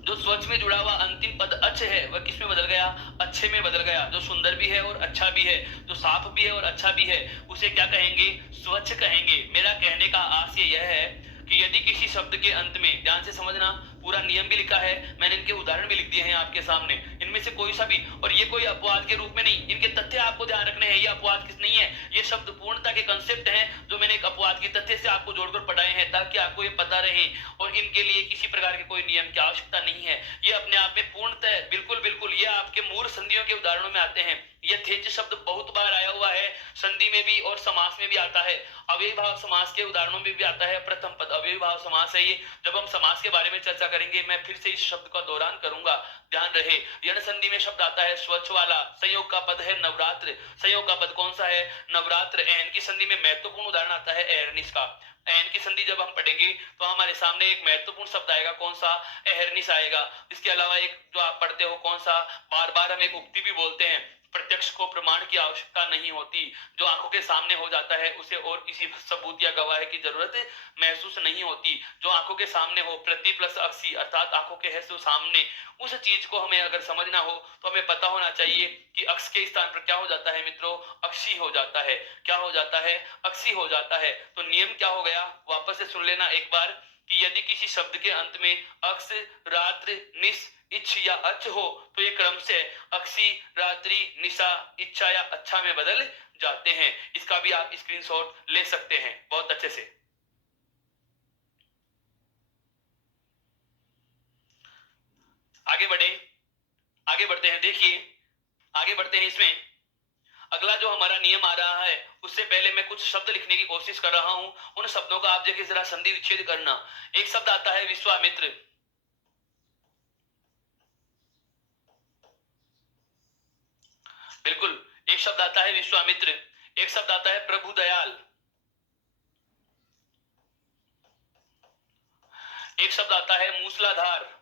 जो स्वच्छ में जुड़ा हुआ अंतिम पद अच्छ है वह किस में बदल गया? अच्छे में बदल गया। जो सुंदर भी है और अच्छा भी है, जो साफ भी है और अच्छा भी है, उसे क्या कहेंगे? स्वच्छ कहेंगे। मेरा कहने का आशय यह है कि यदि किसी शब्द के अंत में, ध्यान से समझना, पूरा नियम भी लिखा है, मैंने इनके उदाहरण भी लिख दिए हैं आपके सामने, इनमें से कोई सा भी, और ये कोई अपवाद के रूप में नहीं, इनके तथ्य आपको ध्यान रखने हैं। ये अपवाद किस नहीं है, ये शब्द पूर्णता के कंसेप्ट हैं जो मैंने एक अपवाद के तथ्य से आपको जोड़कर पढ़ाए हैं ताकि आपको ये पता रहे। और इनके लिए किसी प्रकार के कोई नियम की आवश्यकता नहीं है। ये अपने आप में पूर्णतः बिल्कुल बिल्कुल ये आपके मूल संधियों के उदाहरणों में आते हैं। यथेच शब्द बहुत बार आया हुआ है, संधि में भी और समास में भी आता है। अव्ययी भाव समास के उदाहरणों में भी आता है। प्रथम पद अव्ययी भाव समास है ये। जब हम समास के बारे में चर्चा करेंगे मैं फिर से इस शब्द का दोहरान करूंगा, ध्यान रहे। यण संधि में शब्द आता है स्वच्छ वाला। संयोग का पद है नवरात्र। संयोग का पद कौन सा है? नवरात्र। एन की संधि में महत्वपूर्ण उदाहरण आता है एहरनिश का। एन की संधि जब हम पढ़ेंगे तो हमारे सामने एक महत्वपूर्ण शब्द आएगा, कौन सा? एहरनिश आएगा। इसके अलावा एक जो आप पढ़ते हो, कौन सा? बार बार हम एक उक्ति भी बोलते हैं, प्रत्यक्ष को प्रमाण की आवश्यकता नहीं होती। जो आंखों के सामने हो जाता है उसे और किसी सबूत या गवाह की जरूरत महसूस नहीं होती। जो आंखों के सामने हो, प्रति प्लस अक्षी, अर्थात आंखों के है सामने, उस चीज को हमें अगर समझना हो तो हमें पता होना चाहिए कि अक्ष के स्थान पर क्या हो जाता है मित्रों? अक्षी हो जाता है। क्या हो जाता है? अक्षी हो जाता है। तो नियम क्या हो गया? वापस से सुन लेना एक बार, कि यदि किसी शब्द के अंत में अक्ष, रात्र, निश, इच्छ या अच्छ हो तो ये क्रम से अक्षी, रात्रि, निशा, इच्छा या अच्छा में बदल जाते हैं। इसका भी आप स्क्रीनशॉट ले सकते हैं बहुत अच्छे से। आगे बढ़े, आगे बढ़ते हैं। देखिए आगे बढ़ते हैं। इसमें अगला जो हमारा नियम आ रहा है, उससे पहले मैं कुछ शब्द लिखने की कोशिश कर रहा हूं। उन शब्दों का आप देखिए जरा संधि विच्छेद करना। एक शब्द आता है विश्वामित्र। बिल्कुल, एक शब्द आता है विश्वामित्र। एक शब्द आता है प्रभु दयाल। एक शब्द आता है मूसलाधार।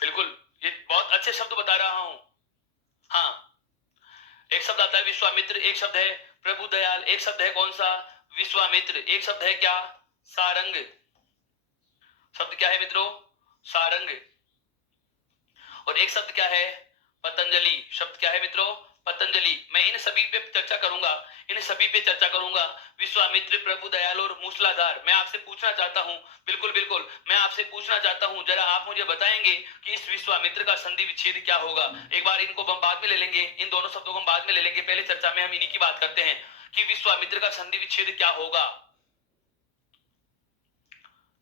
बिल्कुल, ये बहुत अच्छे शब्द बता रहा हूं। हाँ, एक शब्द आता है विश्वामित्र, एक शब्द है प्रभु दयाल, एक शब्द है कौन सा? विश्वामित्र। एक शब्द है क्या? सारंग। शब्द क्या है मित्रों? सारंग। और एक शब्द क्या है? पतंजलि। शब्द क्या है मित्रों? पतंजलि। मैं इन सभी पे चर्चा करूंगा, इन सभी पे चर्चा करूंगा। विश्वामित्र, प्रभु दयाल और मूसलाधार। मैं आपसे पूछना चाहता हूं, बिल्कुल बिल्कुल, मैं आपसे पूछना चाहता हूं, जरा आप मुझे बताएंगे कि इस विश्वामित्र का संधि विच्छेद क्या होगा। एक बार इनको हम बाद में ले लेंगे, इन दोनों शब्दों को हम बाद में ले लेंगे, पहले चर्चा में हम इन्हीं की बात करते हैं कि विश्वामित्र का संधि विच्छेद क्या होगा।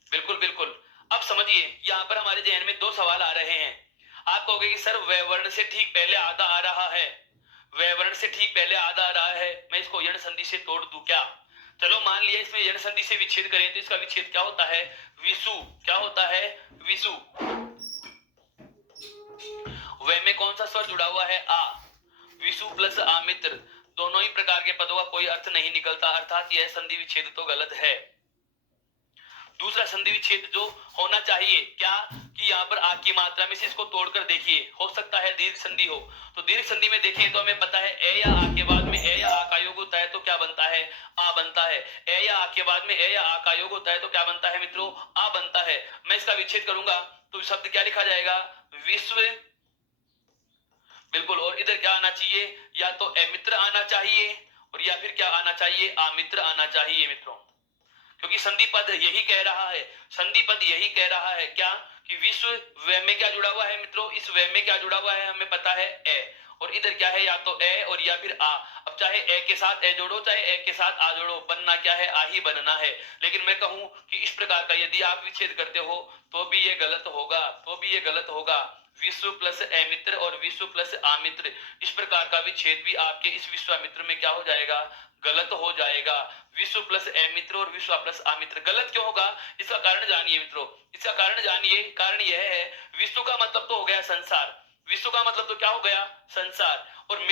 बिल्कुल बिल्कुल। अब समझिए, यहां पर हमारे जहन में दो सवाल आ रहे हैं। आप कहोगे कि सर वर्ण से ठीक पहले आधा आ रहा है, वह वर्ण से ठीक पहले आधा आ रहा है, मैं इसको यण संधि से तोड़ दूं क्या? चलो मान लिया इसमें यण संधि से विच्छेद करें तो इसका विच्छेद क्या होता है? विसु। क्या होता है? विसु। वह में कौन सा स्वर जुड़ा हुआ है? आ। विसु प्लस आमित्र, दोनों ही प्रकार के पदों का कोई अर्थ नहीं निकलता, अर्थात यह संधि विच्छेद तो गलत है। दूसरा संधि विच्छेद जो होना चाहिए क्या, कि यहाँ पर आ की मात्रा में से इसको तोड़कर देखिए, हो सकता है दीर्घ संधि हो। तो दीर्घ संधि में देखिए तो हमें पता है ए या आ के बाद में ए या आ का योग होता है तो क्या बनता है? आ बनता है। ए या आ के बाद में ए या आ का योग होता है तो क्या बनता है मित्रों? आ बनता है। मैं इसका विच्छेद करूंगा तो शब्द क्या लिखा जाएगा? विश्व। बिल्कुल। और इधर क्या आना चाहिए? या तो अमित्र आना चाहिए और या फिर क्या आना चाहिए? आमित्र आना चाहिए मित्रों, क्योंकि संधि पद यही कह रहा है, संधि पद यही कह रहा है क्या, कि विश्व व में क्या जुड़ा हुआ है मित्रों? इस व में क्या जुड़ा हुआ है हमें पता है? ए। और इधर क्या है? या तो ए और या फिर आ। अब चाहे ए के साथ ए जोड़ो चाहे ए के साथ आ जोड़ो, बनना क्या है? आ ही बनना है। लेकिन मैं कहूं कि इस प्रकार का यदि आप विच्छेद करते हो तो भी ये गलत होगा, तो भी ये गलत होगा। विश्व प्लस अमित्र और विश्व प्लस आमित्र, इस प्रकार का विच्छेद भी आपके इस विश्वामित्र में क्या हो जाएगा? गलत हो जाएगा। विश्व प्लस अमित्र और विश्व प्लस आमित्र गलत क्यों होगा? इसका कारण जानिए मित्रों, इसका कारण जानिए। कारण यह है, विश्व का मतलब तो हो गया संसार, विश्व का मतलब तो क्या हो गया? संसार। और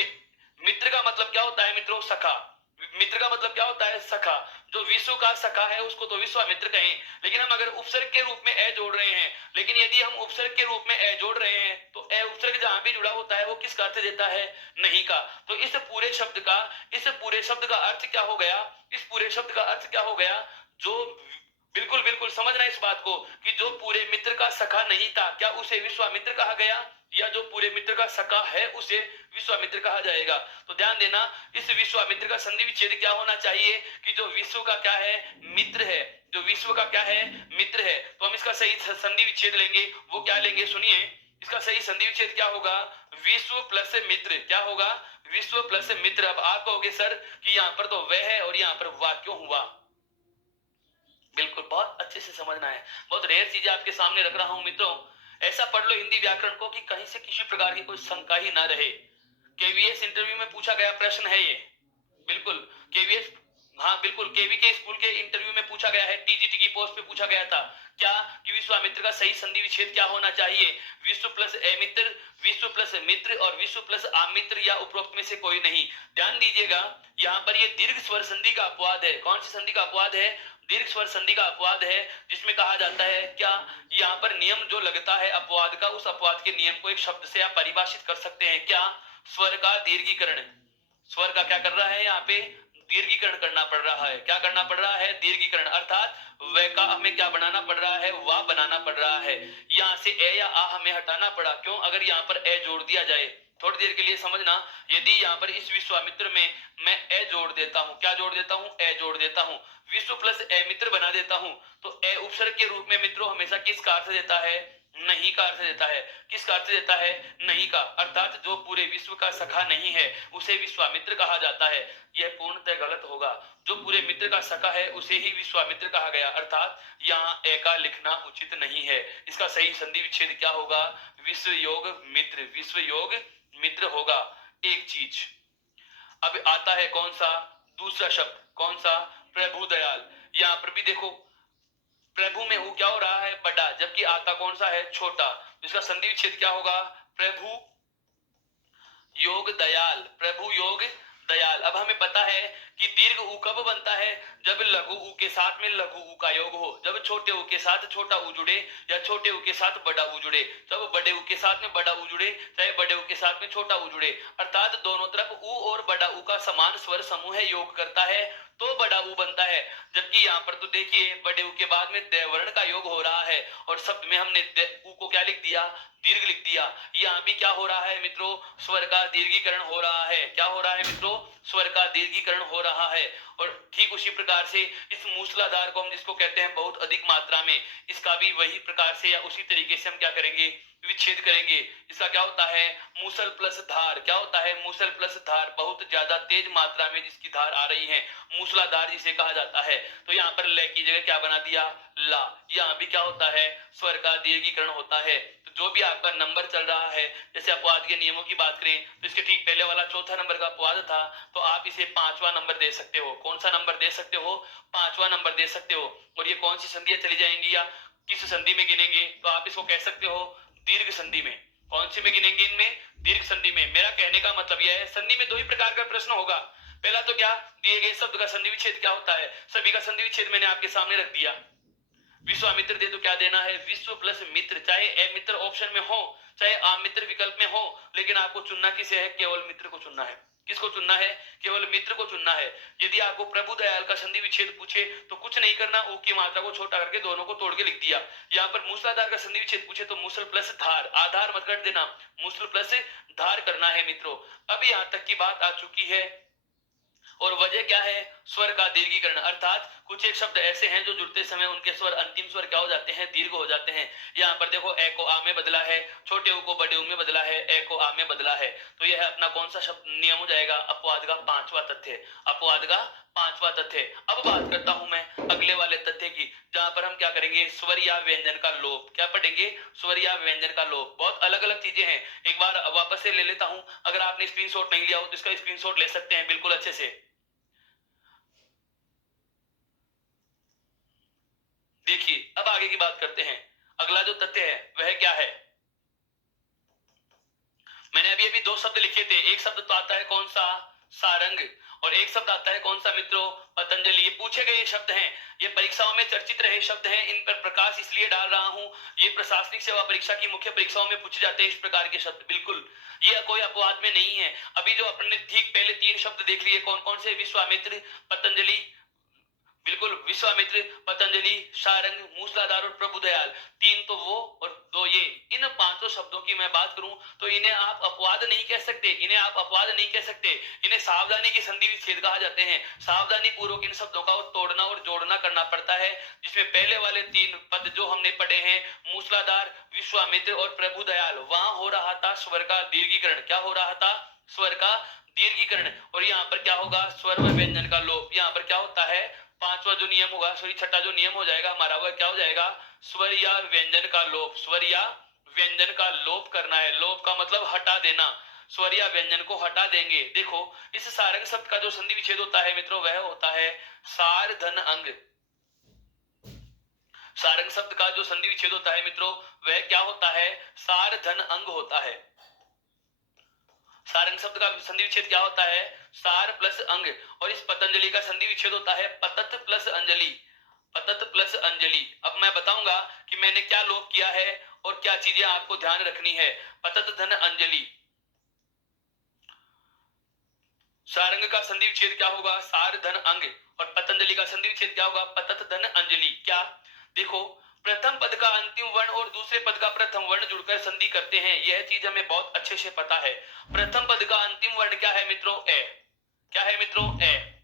मित्र का मतलब क्या होता है मित्रों? सखा। मित्र का मतलब क्या होता है? सखा। जो विश्व का सखा है उसको तो विश्वामित्र कहें, लेकिन हम अगर उपसर्ग के रूप में ए जोड़ रहे हैं, लेकिन यदि हम उपसर्ग के रूप में ए जोड़ रहे हैं तो ए उपसर्ग जहां भी जुड़ा होता है वो किसका अर्थ देता है? नहीं का। तो इस पूरे शब्द का अर्थ क्या हो गया? इस पूरे शब्द का अर्थ क्या हो गया? जो बिल्कुल बिल्कुल समझना इस बात को, कि जो पूरे मित्र का सखा नहीं था क्या उसे विश्वामित्र कहा गया, या जो पूरे मित्र का सखा है उसे विश्वामित्र कहा जाएगा? तो ध्यान देना, इस विश्वामित्र का संधि विच्छेद क्या होना चाहिए, कि जो विश्व का क्या है? मित्र है। जो विश्व का क्या है? मित्र है। तो हम इसका सही संधि विच्छेद लेंगे, वो क्या लेंगे सुनिए, इसका सही संधि विच्छेद क्या होगा? विश्व प्लस मित्र। क्या होगा? विश्व प्लस मित्र। अब आप कहोगे सर कि यहाँ पर तो वह है और यहाँ पर वाह क्यों हुआ? बिल्कुल, बहुत अच्छे से समझना है, बहुत रेयर चीजें आपके सामने रख रहा हूं मित्रों। ऐसा पढ़ लो हिंदी व्याकरण को कि कहीं से किसी प्रकार की कोई शंका ही ना रहे। केवीएस इंटरव्यू में पूछा गया प्रश्न है ये, बिल्कुल। केवीएस, हाँ बिल्कुल, केवी के स्कूल के इंटरव्यू में पूछा गया है, टीजीटी की पोस्ट पे पूछा गया था क्या, कि विश्वामित्र का सही संधि विच्छेद क्या होना चाहिए? विश्व प्लस अमित्र, विश्व प्लस मित्र और विश्व प्लस आमित्र, या उपरोक्त में से कोई नहीं। ध्यान दीजिएगा, यहाँ पर ये दीर्घ स्वर संधि का अपवाद है। कौन सी संधि का अपवाद है? दीर्घ स्वर संधि का अपवाद है, जिसमें कहा जाता है क्या, यहाँ पर नियम जो लगता है अपवाद का, उस अपवाद के नियम को एक शब्द से आप परिभाषित कर सकते हैं क्या? स्वर का दीर्घीकरण। स्वर का क्या कर रहा है? यहाँ पे दीर्घीकरण करना पड़ रहा है। क्या करना पड़ रहा है? दीर्घीकरण। अर्थात व का हमें क्या बनाना पड़ रहा है? वाह बनाना पड़ रहा है। यहाँ से ए या आ हमें हटाना पड़ा, क्यों? अगर यहाँ पर ए जोड़ दिया जाए, थोड़ी देर के लिए समझना, यदि यहाँ पर इस विश्वामित्र में मैं ए जोड़ देता हूं, क्या जोड़ देता हूं? ए जोड़ देता हूं, विश्व प्लस ए मित्र बना देता हूं, तो ए उपसर्ग के रूप में मित्रों हमेशा किसका अर्थ देता है? नहीं का अर्थ देता है। किसका अर्थ देता है? नहीं का। अर्थात जो पूरे विश्व का सखा नहीं है उसे विश्वामित्र कहा जाता है। यह पूर्णतः गलत होगा। जो पूरे मित्र का सखा है उसे ही विश्वामित्र कहा गया, अर्थात यहाँ ए का लिखना उचित नहीं है। इसका सही संधि विच्छेद क्या होगा? विश्व योग मित्र, विश्व योग मित्र होगा। एक चीज अब आता है कौन सा? दूसरा शब्द कौन सा? प्रभु दयाल। यहाँ पर भी देखो, प्रभु में हु क्या हो रहा है? बड़ा, जबकि आता कौन सा है? छोटा। इसका संधि विच्छेद क्या होगा? प्रभु योग दयाल, प्रभु योग दयाल। अब हमें पता है कि दीर्घ ऊ कब बनता है? जब लघु ऊ के साथ में लघु ऊ का योग हो, जब छोटे ऊ के साथ छोटा ऊ जुड़े, या छोटे ऊ के साथ बड़ा ऊ जुड़े, जब बड़े ऊ के साथ में बड़ा ऊ जुड़े, चाहे बड़े ऊ के साथ में छोटा ऊ जुड़े, अर्थात दोनों तरफ ऊ और बड़ा ऊ का समान स्वर समूह योग करता है तो बड़ा ऊ बनता है। जबकि यहाँ पर तो देखिए बड़े ऊ के बाद में वर्ण का योग हो रहा है और शब्द में हमने ऊ को क्या लिख दिया? दीर्घ लिख दिया। यहाँ भी क्या हो रहा है मित्रों? स्वर का दीर्घीकरण हो रहा है। क्या हो रहा है मित्रों? स्वर का दीर्घीकरण हो रहा है। और ठीक उसी प्रकार से इस मूसलाधार को हम जिसको कहते हैं बहुत अधिक मात्रा में, इसका भी वही प्रकार से या उसी तरीके से हम क्या करेंगे? विच्छेद करेंगे। इसका क्या होता है, मूसल प्लस धार। क्या होता है, मूसल प्लस धार, बहुत ज्यादा तेज मात्रा में जिसकी धार आ रही है, मूसलाधार जिसे कहा जाता है। तो यहाँ पर ल की जगह क्या बना दिया, ला। यहाँ भी क्या होता है, स्वर का दीर्घीकरण होता है। तो जो भी आपका नंबर चल रहा है, जैसे अपवाद के नियमों की बात करें तो इसके ठीक पहले वाला चौथा नंबर का अपवाद था, तो आप इसे पांचवा नंबर दे सकते हो। कौन सा नंबर दे सकते हो, पांचवा नंबर दे सकते हो। और ये कौन सी संधियां चली जाएंगी या किस संधि में गिनेंगे, तो आप इसको कह सकते हो दीर्घ संधि में। कौन सी में गिनेंगे, इनमें दीर्घ संधि में। मेरा कहने का मतलब यह है, संधि में दो ही प्रकार का प्रश्न होगा। पहला तो क्या, दिए गए शब्द का संधि विच्छेद क्या होता है, सभी का संधि विच्छेद मैंने आपके सामने रख दिया। विश्वामित्र दे तो क्या देना है, विश्व प्लस मित्र, चाहे अमित्र ऑप्शन में हो चाहे अमित्र विकल्प में हो, लेकिन आपको चुनना किसे है, केवल मित्र को चुनना है। किसको चुनना है, केवल मित्र को चुनना है। यदि आपको प्रभु दयाल का संधि विच्छेद पूछे तो कुछ नहीं करना, ऊ की मात्रा को छोटा करके दोनों को तोड़ के लिख दिया। यहाँ पर मूसलाधार का संधि विच्छेद पूछे तो मूसल प्लस धार, आधार मत कर देना, मूसल प्लस धार करना है मित्रों। अब यहाँ तक की बात आ चुकी है। और वजह क्या है, स्वर का दीर्घीकरण, अर्थात कुछ एक शब्द ऐसे हैं जो जुड़ते समय उनके स्वर, अंतिम स्वर क्या हो जाते हैं, दीर्घ हो जाते हैं। यहाँ पर देखो, ए को आ में बदला है, छोटे ऊ को बड़े ऊ में बदला है, ए को आ में बदला है। तो यह अपना कौन सा शब्द नियम हो जाएगा, अपवाद का पांचवा तथ्य, अपवाद का पांचवा तथ्य। अब बात करता हूं मैं अगले वाले तथ्य की, जहां पर हम क्या करेंगे, स्वर या व्यंजन का लोप। क्या पढ़ेंगे, स्वर या व्यंजन का लोप। बहुत अलग अलग चीजें हैं, एक बार वापस से ले लेता हूं। अगर आपने स्क्रीनशॉट नहीं लिया हो तो इसका स्क्रीनशॉट ले सकते हैं बिल्कुल अच्छे से। देखिए, अब आगे की बात करते हैं। अगला जो तथ्य है वह क्या है, मैंने अभी अभी दो शब्द लिखे थे। एक शब्द तो आता है कौन सा, सारंग, और एक शब्द आता है कौन सा मित्रों, पतंजलि। ये पूछे गए शब्द हैं, ये परीक्षाओं में चर्चित रहे शब्द हैं। इन पर प्रकाश इसलिए डाल रहा हूं, ये प्रशासनिक सेवा परीक्षा की मुख्य परीक्षाओं में पूछे जाते हैं इस प्रकार के शब्द। बिल्कुल, ये कोई अपवाद में नहीं है। अभी जो अपने ठीक पहले तीन शब्द देख लिए, कौन कौन से, विश्वामित्र, पतंजलि, बिल्कुल विश्वामित्र, पतंजलि, सारंग, मूसलाधार और प्रभुदयाल। तीन तो वो और दो ये। इन पांचों शब्दों की मैं बात करूं तो इन्हें आप अपवाद नहीं कह सकते, इन्हें आप अपवाद नहीं कह सकते, इन्हें सावधानी के संधि विच्छेद कहा जाते हैं। सावधानी पूर्वक इन शब्दों का तोड़ना और जोड़ना करना पड़ता है, जिसमें पहले वाले तीन पद जो हमने पढ़े हैं, मूसलाधार, विश्वामित्र और प्रभुदयाल, वहां हो रहा था स्वर का दीर्घीकरण। क्या हो रहा था, स्वर का दीर्घीकरण। और यहाँ पर क्या होगा, स्वर व व्यंजन का लोप। यहाँ पर क्या होता है, पांचवा जो नियम होगा, सॉरी छठा जो नियम हो जाएगा हमारा, वह क्या हो जाएगा, स्वर या व्यंजन का लोप। स्वर या व्यंजन का लोप करना है, लोप का मतलब हटा देना, स्वर या व्यंजन को हटा देंगे। देखो, इस सारंग शब्द का जो संधि विच्छेद होता है मित्रों, वह होता है सार धन अंग। सारंग शब्द का जो संधि विच्छेद होता है मित्रों, वह क्या होता है, सार धन अंग होता है। सारंग शब्द का संधि विच्छेद क्या होता है, सार प्लस अंग। और इस पतंजलि का संधि विच्छेद होता है पतत प्लस अंजलि, पतत प्लस अंजलि। अब मैं बताऊंगा कि मैंने क्या लोप किया है और क्या चीजें आपको ध्यान रखनी है। पतत धन अंजलि, सारंग का संधि विच्छेद क्या होगा, सार धन अंग, और पतंजलि का संधि विच्छेद क्या होगा, पतत धन अंजलि। क्या, देखो, प्रथम पद का अंतिम वर्ण और दूसरे पद का प्रथम वर्ण जुड़कर संधि करते हैं, यह चीज हमें बहुत अच्छे से पता है। प्रथम पद का अंतिम वर्ण क्या है मित्रों, ए। क्या है मित्रों, ए।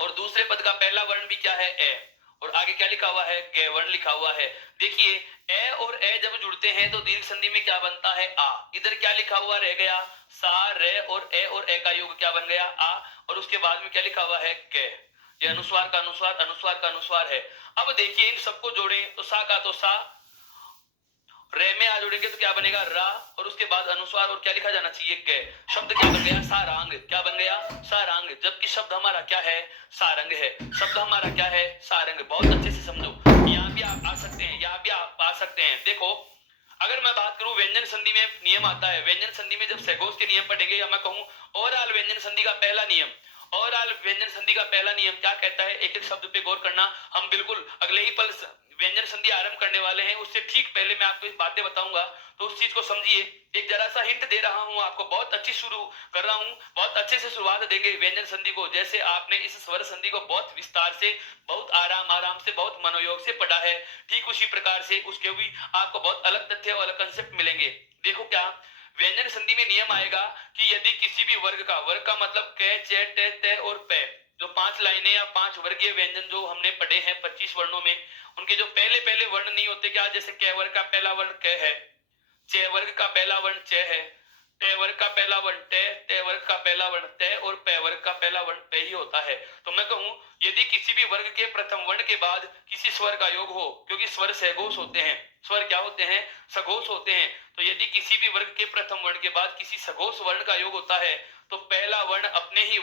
और दूसरे पद का पहला वर्ण भी क्या है, ए। और आगे क्या लिखा हुआ है, क वर्ण लिखा हुआ है। देखिए, ए और ए जब जुड़ते हैं तो दीर्घ संधि में क्या बनता है, आ। इधर क्या लिखा हुआ रह गया, सा, रे और ए का योग क्या बन गया, आ। और उसके बाद में क्या लिखा हुआ है, क। ये अनुस्वार का अनुस्वार, अनुस्वार का अनुस्वार है। अब देखिए, इन सबको जोड़ें तो सा का तो सा, रे में आ जोड़ेंगे तो क्या बनेगा, रा, और उसके बाद अनुस्वार और क्या लिखा जाना चाहिए, ग। शब्द क्या बन गया, सारांग। क्या बन गया, सारांग। जबकि शब्द हमारा क्या है, सारंग है। शब्द हमारा क्या है, सारंग। बहुत अच्छे से समझो, यहाँ भी आप आ सकते हैं, यहाँ भी आप आ सकते हैं। देखो, अगर मैं बात करूं व्यंजन संधि में नियम आता है, व्यंजन संधि में जब सैगोस के नियम पढ़ेंगे, या मैं कहूं ओवरऑल व्यंजन संधि का पहला नियम, ओवरऑल व्यंजन संधि का पहला नियम क्या कहता है, एक एक शब्द पे गौर करना। हम बिल्कुल अगले ही पल व्यंजन संधि आरंभ करने वाले हैं, उससे ठीक पहले मैं आपको इस बातें बताऊंगा, तो उस चीज को समझिए। एक जरा सा हिंट दे रहा हूं आपको, बहुत अच्छी शुरू कर रहा हूं, बहुत अच्छे से शुरुआत देंगे व्यंजन संधि को। जैसे आपने इस स्वर संधि को बहुत विस्तार से, बहुत आराम आराम से, बहुत मनोयोग से पढ़ा है, ठीक उसी प्रकार से उसके भी आपको बहुत अलग तथ्य और अलग कंसेप्ट मिलेंगे। देखो, क्या व्यंजन संधि में नियम आएगा कि यदि किसी भी वर्ग का मतलब क, च, ट, त और प, जो 5 लाइनें या 5 वर्गीय व्यंजन जो हमने पढ़े हैं 25 वर्णों में, उनके जो पहले पहले वर्ण नहीं होते क्या, जैसे क वर्ग का पहला वर्ण क है, च वर्ग का पहला वर्ण च है, ट वर्ग का पहला वर्ण ट वर्ग का पहला वर्ण त और प वर्ग का पहला वर्ण प ही होता है। तो मैं कहूं यदि किसी भी वर्ग के प्रथम वर्ण के बाद किसी स्वर का योग हो, क्योंकि स्वर सघोष होते हैं, स्वर क्या होते हैं, सघोष होते हैं, तो यदि किसी भी वर्ग के प्रथम वर्ण के बाद किसी सघोष वर्ण का योग होता है तो पहला वर्ण अपने ही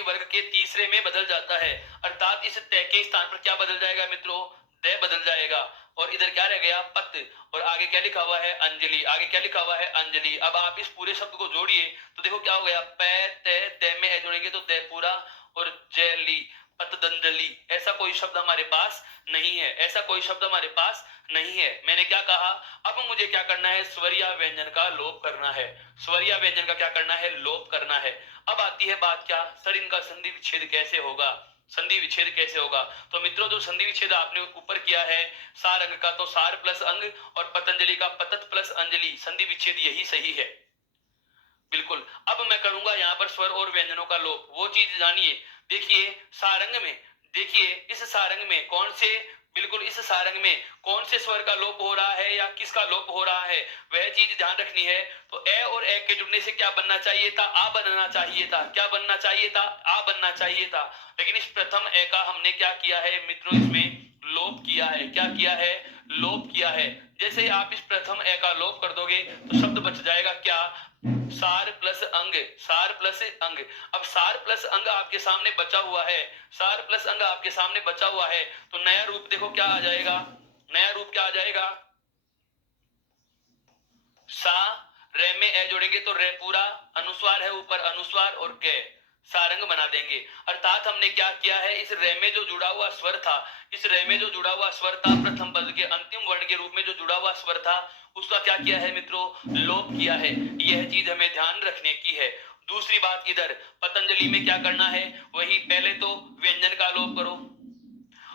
वर्ग के तीसरे में बदल जाता है, अर्थात इस तय के स्थान पर क्या बदल जाएगा मित्रों, दय बदल जाएगा, और इधर क्या रह गया, पत, और आगे क्या लिखा हुआ है, अंजलि, आगे क्या लिखा हुआ है, अंजलि। अब आप इस पूरे शब्द को जोड़िए तो देखो क्या हो गया, तय में जोड़ेंगे तो तय पूरा और जयली, पतंजलि। ऐसा कोई शब्द हमारे पास नहीं है, ऐसा कोई शब्द हमारे पास नहीं है। मैंने क्या कहा, अब मुझे क्या करना है, स्वर या व्यंजन का लोप करना है, स्वर या व्यंजन का क्या करना है, लोप करना है। अब आती है बात क्या, सर इनका संधि विच्छेद कैसे होगा, संधि विच्छेद कैसे होगा। तो मित्रों जो संधि विच्छेद आपने ऊपर किया है सार अंग का, तो सार प्लस अंग और पतंजलि का पतत प्लस अंजलि, संधि विच्छेद यही सही है, बिल्कुल। अब मैं करूंगा यहाँ पर स्वर और व्यंजनों का लोप, वो चीज जानिए। देखिए सारंग में, देखिए इस सारंग में कौन से, बिल्कुल इस सारंग में कौन से स्वर का लोप हो रहा है या किसका लोप हो रहा है, वह चीज ध्यान रखनी है। तो ए और ए के जुड़ने से क्या बनना चाहिए था, आ बनना चाहिए था, क्या बनना चाहिए था, आ बनना चाहिए था। लेकिन इस प्रथम ए का हमने क्या किया है मित्रों, इसमें लोप किया है, क्या किया है, लोप किया है। जैसे ही आप इस प्रथम ए का लोप कर दोगे तो शब्द बच जाएगा क्या, सार प्लस अंग, सार प्लस अंग। अब सार प्लस अंग आपके सामने बचा हुआ है, सार प्लस अंग आपके सामने बचा हुआ है, तो नया रूप देखो क्या आ जाएगा, नया रूप क्या आ जाएगा, सा, रे में ए जोड़ेंगे तो रे पूरा, अनुस्वार है ऊपर अनुस्वार और के, सारंग बना देंगे। अर्थात हमने क्या किया है, इस रे में जो जुड़ा हुआ स्वर था, इस रे में जो जुड़ा हुआ स्वर था, प्रथम पद के अंतिम वर्ण के रूप में जो जुड़ा हुआ स्वर था, उसका क्या किया है मित्रों, लोप किया है। यह चीज हमें ध्यान रखने की है। दूसरी बात, इधर पतंजलि में क्या करना है, वही पहले तो व्यंजन का लोप करो,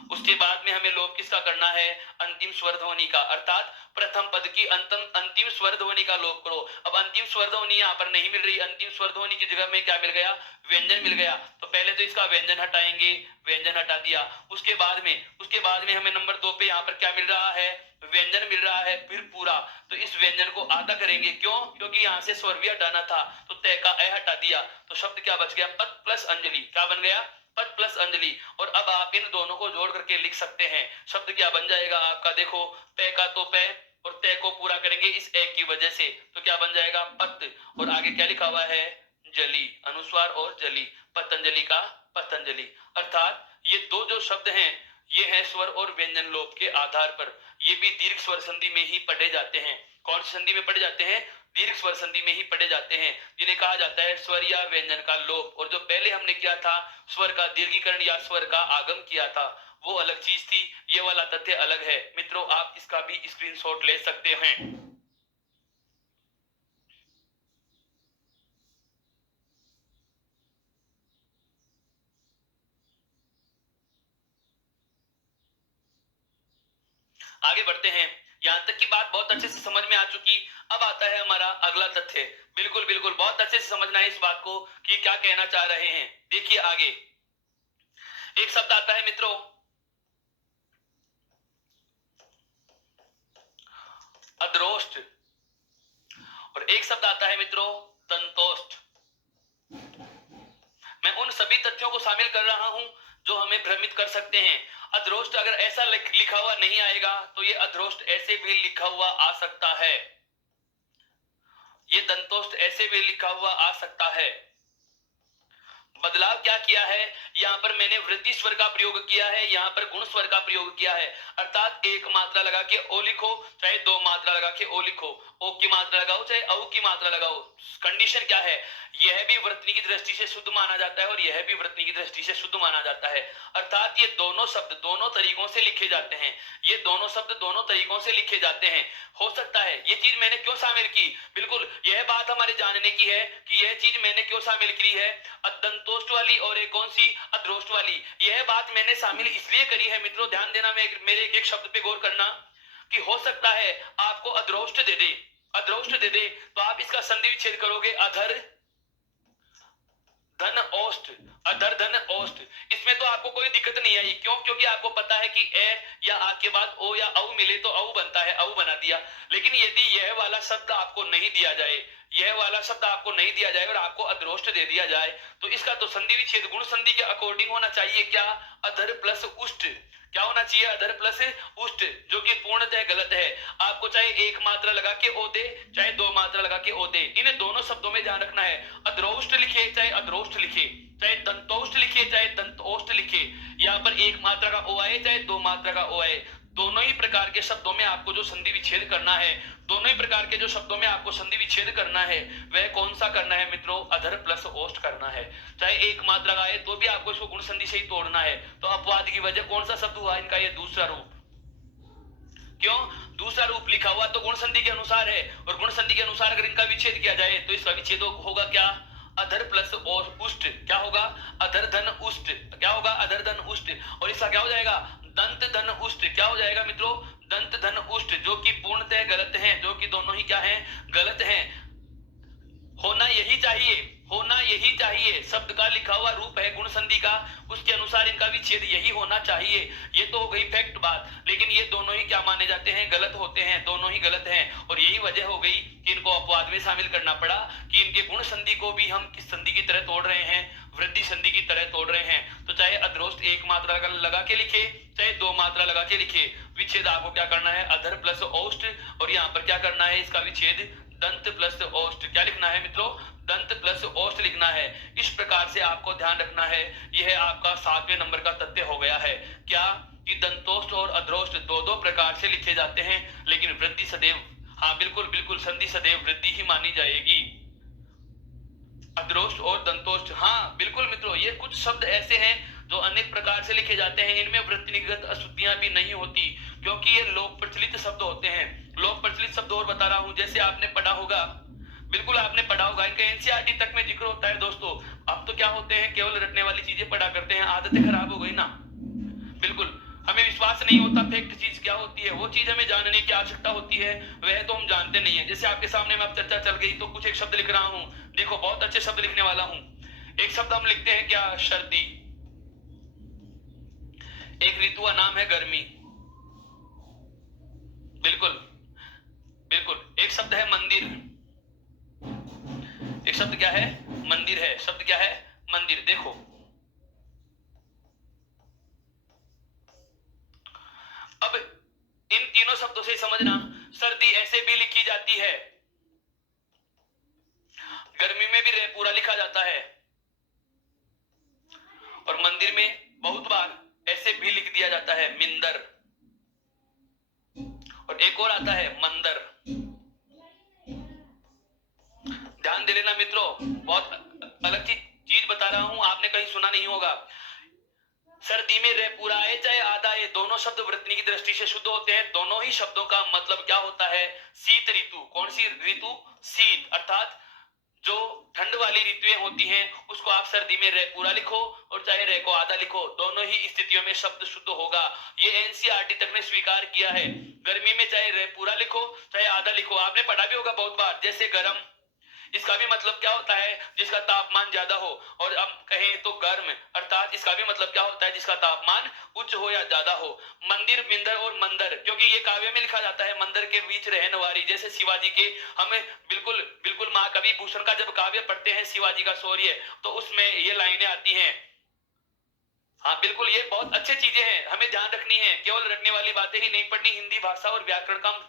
उसके बाद में हमें लोप किसका करना है, अंतिम स्वर ध्वनि का, अर्थात प्रथम पद की अंतिम स्वर ध्वनि का लोप करो। अब अंतिम स्वर ध्वनि यहाँ पर नहीं मिल रही, अंतिम स्वर ध्वनि की जगह में क्या मिल गया, व्यंजन मिल गया। तो पहले तो इसका व्यंजन हटाएंगे, व्यंजन हटा दिया, उसके बाद में हमें नंबर 2 पे यहाँ पर क्या मिल रहा है, व्यंजन मिल रहा है, फिर पूरा। तो इस व्यंजन को आधा करेंगे, क्यों, क्योंकि यहाँ से स्वर भी हटाना था, तो तय का ए हटा दिया, तो शब्द क्या बच गया, पद प्लस अंजलि, क्या बन गया, पद प्लस अंजलि। और अब आप इन दोनों को जोड़ करके लिख सकते हैं, शब्द क्या बन जाएगा आपका, देखो पे का तो पे और तय को पूरा करेंगे इस एक की वजह से, तो क्या बन जाएगा, पत, और आगे क्या लिखा हुआ है, जली, अनुस्वार और जली, पतंजलि का पतंजलि। अर्थात ये दो जो शब्द हैं ये है स्वर और व्यंजन लोप के आधार पर, ये भी दीर्घ स्वर संधि में ही पढ़े जाते हैं। कौन सी संधि में पढ़े जाते हैं, दीर्घ स्वर संधि में ही पढ़े जाते हैं, जिन्हें कहा जाता है स्वर या व्यंजन का लोप। और जो पहले हमने किया था स्वर का दीर्घीकरण या स्वर का आगम किया था, वो अलग चीज थी, ये वाला तथ्य अलग है। मित्रों आप इसका भी स्क्रीनशॉट ले सकते हैं। आगे बढ़ते हैं, यहां तक की बात बहुत अच्छे से समझ में आ चुकी। अब आता है हमारा अगला तथ्य, बिल्कुल बिल्कुल बहुत अच्छे से समझना है इस बात को कि क्या कहना चाह रहे हैं। देखिए आगे एक शब्द आता है मित्रों अद्रोष्ट, और एक शब्द आता है मित्रों दंतोष्ट। मैं उन सभी तथ्यों को शामिल कर रहा हूं जो हमें भ्रमित कर सकते हैं। अद्रोष्ट अगर ऐसा लिखा हुआ नहीं आएगा तो ये अद्रोष्ट ऐसे भी लिखा हुआ आ सकता है, ये दंतोष्ट ऐसे भी लिखा हुआ आ सकता है। बदलाव क्या किया है, यहाँ पर मैंने वृद्धि स्वर का प्रयोग किया है, यहाँ पर गुण स्वर का प्रयोग किया है। अर्थात एक मात्रा लगा के ओ लिखो चाहे दो मात्रा लगा के ओ लिखो, ओ की मात्रा लगाओ चाहे औ की मात्रा लगाओ, कंडीशन क्या है, यह भी वृद्धि की दृष्टि से शुद्ध माना जाता है और यह भी वृद्धि की दृष्टि से शुद्ध माना जाता है। अर्थात ये दोनों शब्द दोनों तरीकों से लिखे जाते हैं, ये दोनों शब्द दोनों तरीकों से लिखे जाते हैं। हो सकता है ये चीज मैंने क्यों शामिल की, बिल्कुल यह बात हमारे जानने की है कि यह चीज मैंने क्यों शामिल की है, दंतोष्ट वाली और एक कौन सी अद्रोष्ट वाली। यह बात मैंने शामिल इसलिए करी है मित्रों, ध्यान देना, मेरे एक शब्द पे गौर करना, कि हो सकता है आपको अद्रोष्ट दे दे, अद्रोष्ट दे दे तो आप इसका संधि विच्छेद करोगे अधर धन औष्ठ, अधर धन औष्ठ, इसमें तो आपको कोई दिक्कत नहीं आई। क्यों? क्योंकि आपको पता है कि ए या आ के बाद ओ या औ मिले तो औ बनता है, औ बना दिया। लेकिन यदि यह वाला शब्द आपको नहीं दिया जाए, यह वाला शब्द आपको नहीं दिया जाए और आपको अधरोष्ट दे दिया जाए, तो इसका तो संधि विच्छेद गुण संधि के अकॉर्डिंग होना चाहिए। क्या? अधर प्लस उष्ट। क्या होना चाहिए? अधर प्लस उष्ट, जो कि पूर्णतः गलत है। आपको चाहे एक मात्रा लगा के ओ दे, चाहे दो मात्रा लगा के ओ दे, इन दोनों शब्दों में ध्यान रखना है। अधरोष्ट लिखे चाहे अधरोष्ट लिखे, चाहे दंतोष्ट लिखे चाहे दंतोष्ट लिखे, यहाँ पर एक मात्रा का ओ आए चाहे दो मात्रा का ओ आए, दोनों ही प्रकार के शब्दों में आपको जो संधि विच्छेद करना है, दोनों ही प्रकार के जो शब्दों में आपको संधि विच्छेद करना है, वह कौन सा करना है मित्रों? अधर प्लस ओष्ठ करना है। चाहे एक मात्रा का आए तो भी आपको इसको गुण संधि से ही तोड़ना है। तो अपवाद की वजह कौन सा शब्द हुआ इनका? ये दूसरा रूप। क्यों? दूसरा रूप लिखा हुआ तो गुण संधि के अनुसार है, और गुण संधि के अनुसार अगर इनका विच्छेद किया जाए तो इसका विच्छेद होगा क्या? अधर प्लस और उष्ट। क्या होगा? अधर धन उष्ट। क्या होगा? अधर धन उष्ट। और इसका क्या हो जाएगा? दंत धन उष्ट। क्या हो जाएगा मित्रों? दंत धन उष्ट, जो कि पूर्णतः गलत है, जो कि दोनों ही क्या है? गलत है। होना यही चाहिए, होना यही चाहिए। शब्द का लिखा हुआ रूप है गुण संधि का, उसके अनुसार इनका विच्छेद यही होना चाहिए। ये तो हो गई फैक्ट बात। लेकिन ये दोनों ही क्या माने जाते हैं? गलत होते हैं, दोनों ही गलत हैं। और यही वजह हो गई कि इनको अपवाद में शामिल करना पड़ा, कि इनके गुण संधि को भी हम किस संधि की तरह तोड़ रहे हैं? वृद्धि संधि की तरह तोड़ रहे हैं। तो चाहे अधरोष्ट एक मात्रा लगा के लिखे, चाहे दो मात्रा लगा के लिखे, विच्छेद आपको क्या करना है? अधर प्लस औष्ठ। और यहाँ पर क्या करना है? इसका विच्छेद दंत प्लस औष्ठ। क्या लिखना है मित्रों? दंत प्लस औष्ठ लिखना है। इस प्रकार से आपको ध्यान रखना है। यह आपका 7वें नंबर का तथ्य हो गया है। क्या? कि दंतोष्ठ और अधरोष्ठ दो दो प्रकार से लिखे जाते हैं, लेकिन वृद्धि सदैव, हाँ बिल्कुल बिल्कुल, संधि सदैव वृद्धि ही मानी जाएगी। अधरोष्ठ और दंतोष्ठ, हाँ बिल्कुल मित्रों, ये कुछ शब्द ऐसे हैं जो अनेक प्रकार से लिखे जाते हैं। इनमें वृत्तिनिगत अशुद्धियां भी नहीं होती, क्योंकि ये लोक प्रचलित शब्द होते हैं। लोक प्रचलित शब्द और बता रहा हूं, जैसे आपने पढ़ा होगा, बिल्कुल आपने पढ़ा होगा, इनका एनसीईआरटी तक में जिक्र होता है दोस्तों। अब तो क्या होते हैं, केवल रटने वाली चीजें पढ़ा करते हैं, आदतें खराब हो गई ना। बिल्कुल, हमें विश्वास नहीं होता फैक्ट चीज क्या होती है, वो चीज हमें जानने की आवश्यकता होती है, वह तो हम जानते नहीं है। जैसे आपके सामने में अब चर्चा चल गई तो कुछ एक शब्द लिख रहा हूं, देखो बहुत अच्छे शब्द लिखने वाला हूं। एक शब्द हम लिखते हैं क्या? सर्दी। एक ऋतु का नाम है गर्मी। बिल्कुल बिल्कुल। एक शब्द है मंदिर। एक शब्द क्या है? मंदिर है। शब्द क्या है? मंदिर। देखो अब इन तीनों शब्दों से समझना, सर्दी ऐसे भी लिखी जाती है, गर्मी में भी रे पूरा लिखा जाता है, और मंदिर में बहुत बार ऐसे भी लिख दिया जाता है, मिंदर। और एक और आता है मंदर। ध्यान दे लेना मित्रों, बहुत अलग चीज बता रहा हूं, आपने कहीं सुना नहीं होगा। सर्दी में रे पूरा आए चाहे आधा आए, दोनों शब्द वृत्ति की दृष्टि से शुद्ध होते हैं। दोनों ही शब्दों का मतलब क्या होता है? शीत ऋतु। कौन सी ऋतु? शीत, अर्थात जो ठंड वाली ऋतुएं होती हैं उसको आप सर्दी में रे पूरा लिखो और चाहे रे को आधा लिखो, दोनों ही स्थितियों में शब्द शुद्ध होगा। ये एनसीईआरटी तक ने स्वीकार किया है। गर्मी में चाहे रे पूरा लिखो चाहे आधा लिखो, आपने पढ़ा भी होगा बहुत बार। जैसे गर्म, इसका भी मतलब क्या होता है? जिसका तापमान ज्यादा हो। और हम कहें तो गर्म, अर्थात इसका भी मतलब क्या होता है? जिसका तापमान उच्च हो या ज्यादा हो। मंदिर, मिंदर और मंदर, क्योंकि ये काव्य में लिखा जाता है, मंदिर के बीच रहने वाली। जैसे शिवाजी के, हमें बिल्कुल बिल्कुल महाकवि भूषण का जब काव्य पढ़ते हैं शिवाजी का शौर्य, तो उसमें ये लाइनें आती हैं। हाँ बिल्कुल, ये बहुत अच्छी चीजें हैं, हमें ध्यान रखनी है। केवल रटने वाली बातें ही नहीं पढ़नी, हिंदी भाषा और व्याकरण का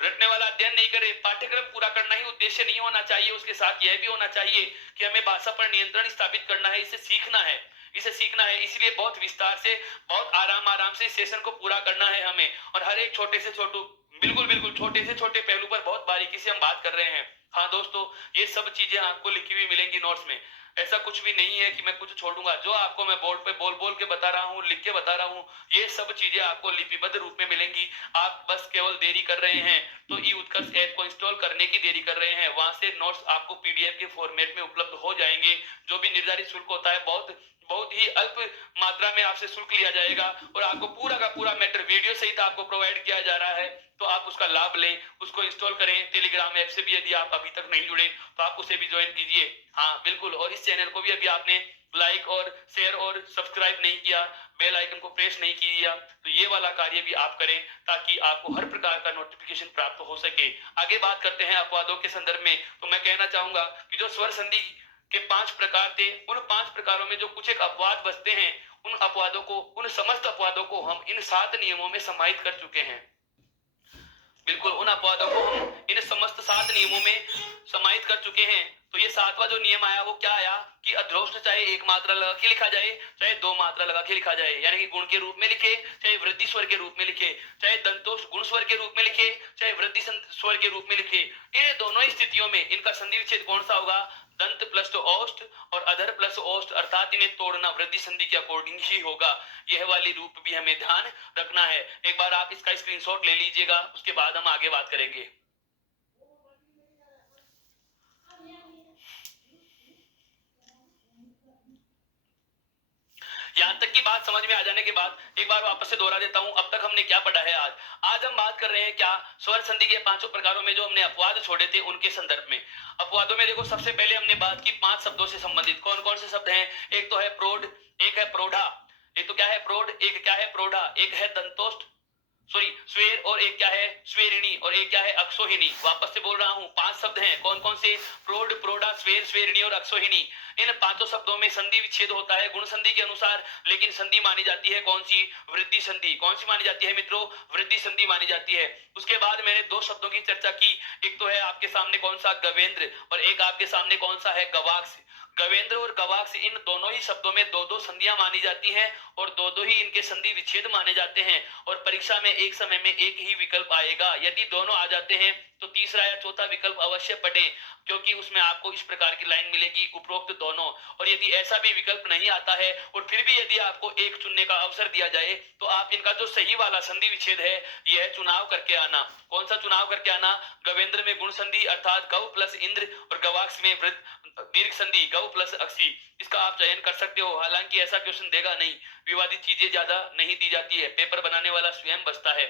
रटने वाला अध्ययन नहीं करे। पाठ्यक्रम पूरा करना ही उद्देश्य नहीं होना चाहिए, उसके साथ यह भी होना चाहिए कि हमें भाषा पर नियंत्रण स्थापित करना है, इसे सीखना है, इसे सीखना है। इसलिए बहुत विस्तार से, बहुत आराम आराम से इस सेशन को पूरा करना है हमें। और हर एक छोटे से छोटू, बिल्कुल बिल्कुल छोटे से छोटे पहलू पर बहुत बारीकी से हम बात कर रहे हैं। हाँ दोस्तों, ये सब चीजें आपको लिखी हुई मिलेंगी नोट्स में। ऐसा कुछ भी नहीं है कि मैं कुछ छोड़ूंगा। जो आपको मैं बोर्ड पे बोल बोल के बता रहा हूँ, लिख के बता रहा हूँ, ये सब चीजें आपको लिपिबद्ध रूप में मिलेंगी। आप बस केवल देरी कर रहे हैं, तो ई उत्कर्ष ऐप को इंस्टॉल करने की देरी कर रहे हैं। वहां से नोट्स आपको पीडीएफ के फॉर्मेट में उपलब्ध हो जाएंगे। जो भी निर्धारित शुल्क होता है, बहुत बहुत ही अल्प मात्रा में आपसे शुल्क लिया जाएगा और आपको पूरा का पूरा मैटर वीडियो सहित आपको प्रोवाइड किया जा रहा है। तो आप उसका लाभ लें, उसको इंस्टॉल करें। टेलीग्राम ऐप से भी यदि आप अभी तक नहीं जुड़े तो आप उसे भी ज्वाइन कीजिए। हाँ बिल्कुल, और इस चैनल को भी अभी आपने लाइक और शेयर और सब्सक्राइब नहीं किया, बेल आइकन को प्रेस नहीं किया, तो ये वाला कार्य भी आप करें ताकि आपको हर प्रकार का नोटिफिकेशन प्राप्त हो सके। आगे बात करते हैं अपवादों के संदर्भ में। तो मैं कहना चाहूंगा कि जो स्वर संधि के 5 प्रकार थे, उन 5 प्रकारों में जो कुछ एक अपवाद बचते हैं, उन अपवादों को, उन समस्त अपवादों को हम इन 7 नियमों में समाहित कर चुके हैं। बिल्कुल, उन अपवादों को हम इन समस्त 7 नियमों में समाहित कर चुके हैं। तो ये 7वां जो नियम आया वो क्या आया कि अध्रोष्ट चाहे एक मात्रा लगा के लिखा जाए, चाहे 2 मात्रा लगा के लिखा जाए, यानी कि गुण के रूप में लिखे, चाहे वृद्धि स्वर के रूप में लिखे, चाहे दंतोष्ट गुण स्वर के रूप में लिखे, चाहे वृद्धि स्वर के रूप में लिखे। इन दोनों ही स्थितियों में इनका संधि विच्छेद कौन सा होगा? दंत प्लस ओष्ठ और अधर प्लस ओष्ठ, अर्थात इन्हें तोड़ना वृद्धि संधि के अकॉर्डिंग ही होगा। यह वाली रूप भी हमें ध्यान रखना है। एक बार आप इसका स्क्रीनशॉट ले लीजिएगा, उसके बाद हम आगे बात करेंगे। यहां तक की बात समझ में आ जाने के बाद एक बार वापस से दोहरा देता हूं, अब तक हमने क्या पढ़ा है। आज हम बात कर रहे हैं क्या? स्वर संधि के 5 प्रकारों में जो हमने अपवाद छोड़े थे उनके संदर्भ में। अपवादों में देखो, सबसे पहले हमने बात की 5 शब्दों से संबंधित। कौन कौन से शब्द हैं? एक तो है प्रोढ़, एक है प्रोढ़ा, एक तो क्या है प्रोढ़, एक क्या है प्रोढ़ा, एक है दंतोष्ठ सॉरी स्वेर, और एक क्या है स्वेरिणी, और एक क्या है अक्षोहिणी। वापस से बोल रहा हूं, 5 शब्द हैं। कौन कौन से? प्रोढ़, प्रोढ़ा, स्वेर, स्वेरिणी और अक्षोहिणी। इन 5 शब्दों में संधि विच्छेद होता है गुण संधि के अनुसार, लेकिन संधि मानी जाती है कौन सी? वृद्धि संधि। कौन सी मानी जाती है मित्रों? वृद्धि संधि मानी जाती है। उसके बाद मैंने 2 शब्दों की चर्चा की। एक तो है आपके सामने कौन सा? गवेंद्र, और एक आपके सामने कौन सा है? गवाक्ष। गवेंद्र और गवाक्ष, इन दोनों ही शब्दों में 2-2 संधियां मानी जाती हैं और 2-2 ही इनके संधि विच्छेद माने जाते हैं। और परीक्षा में एक समय में एक ही विकल्प आएगा। यदि दोनों आ जाते हैं तो तीसरा या चौथा विकल्प अवश्य पढ़ें, क्योंकि उसमें आपको इस प्रकार की लाइन मिलेगी, उपरोक्त दोनों। और यदि ऐसा भी विकल्प नहीं आता है और फिर भी यदि आपको एक चुनने का अवसर दिया जाए, तो आप इनका जो सही वाला संधि विच्छेद है यह चुनाव करके आना। कौन सा चुनाव करके आना? गवेंद्र में गुण संधि अर्थात गव प्लस इंद्र, और गवाक्ष में दीर्घ संधि गव प्लस अक्षी। इसका आप चयन कर सकते हो। हालांकि ऐसा क्वेश्चन देगा नहीं, विवादित चीजें ज्यादा नहीं दी जाती है, पेपर बनाने वाला स्वयं बचता है।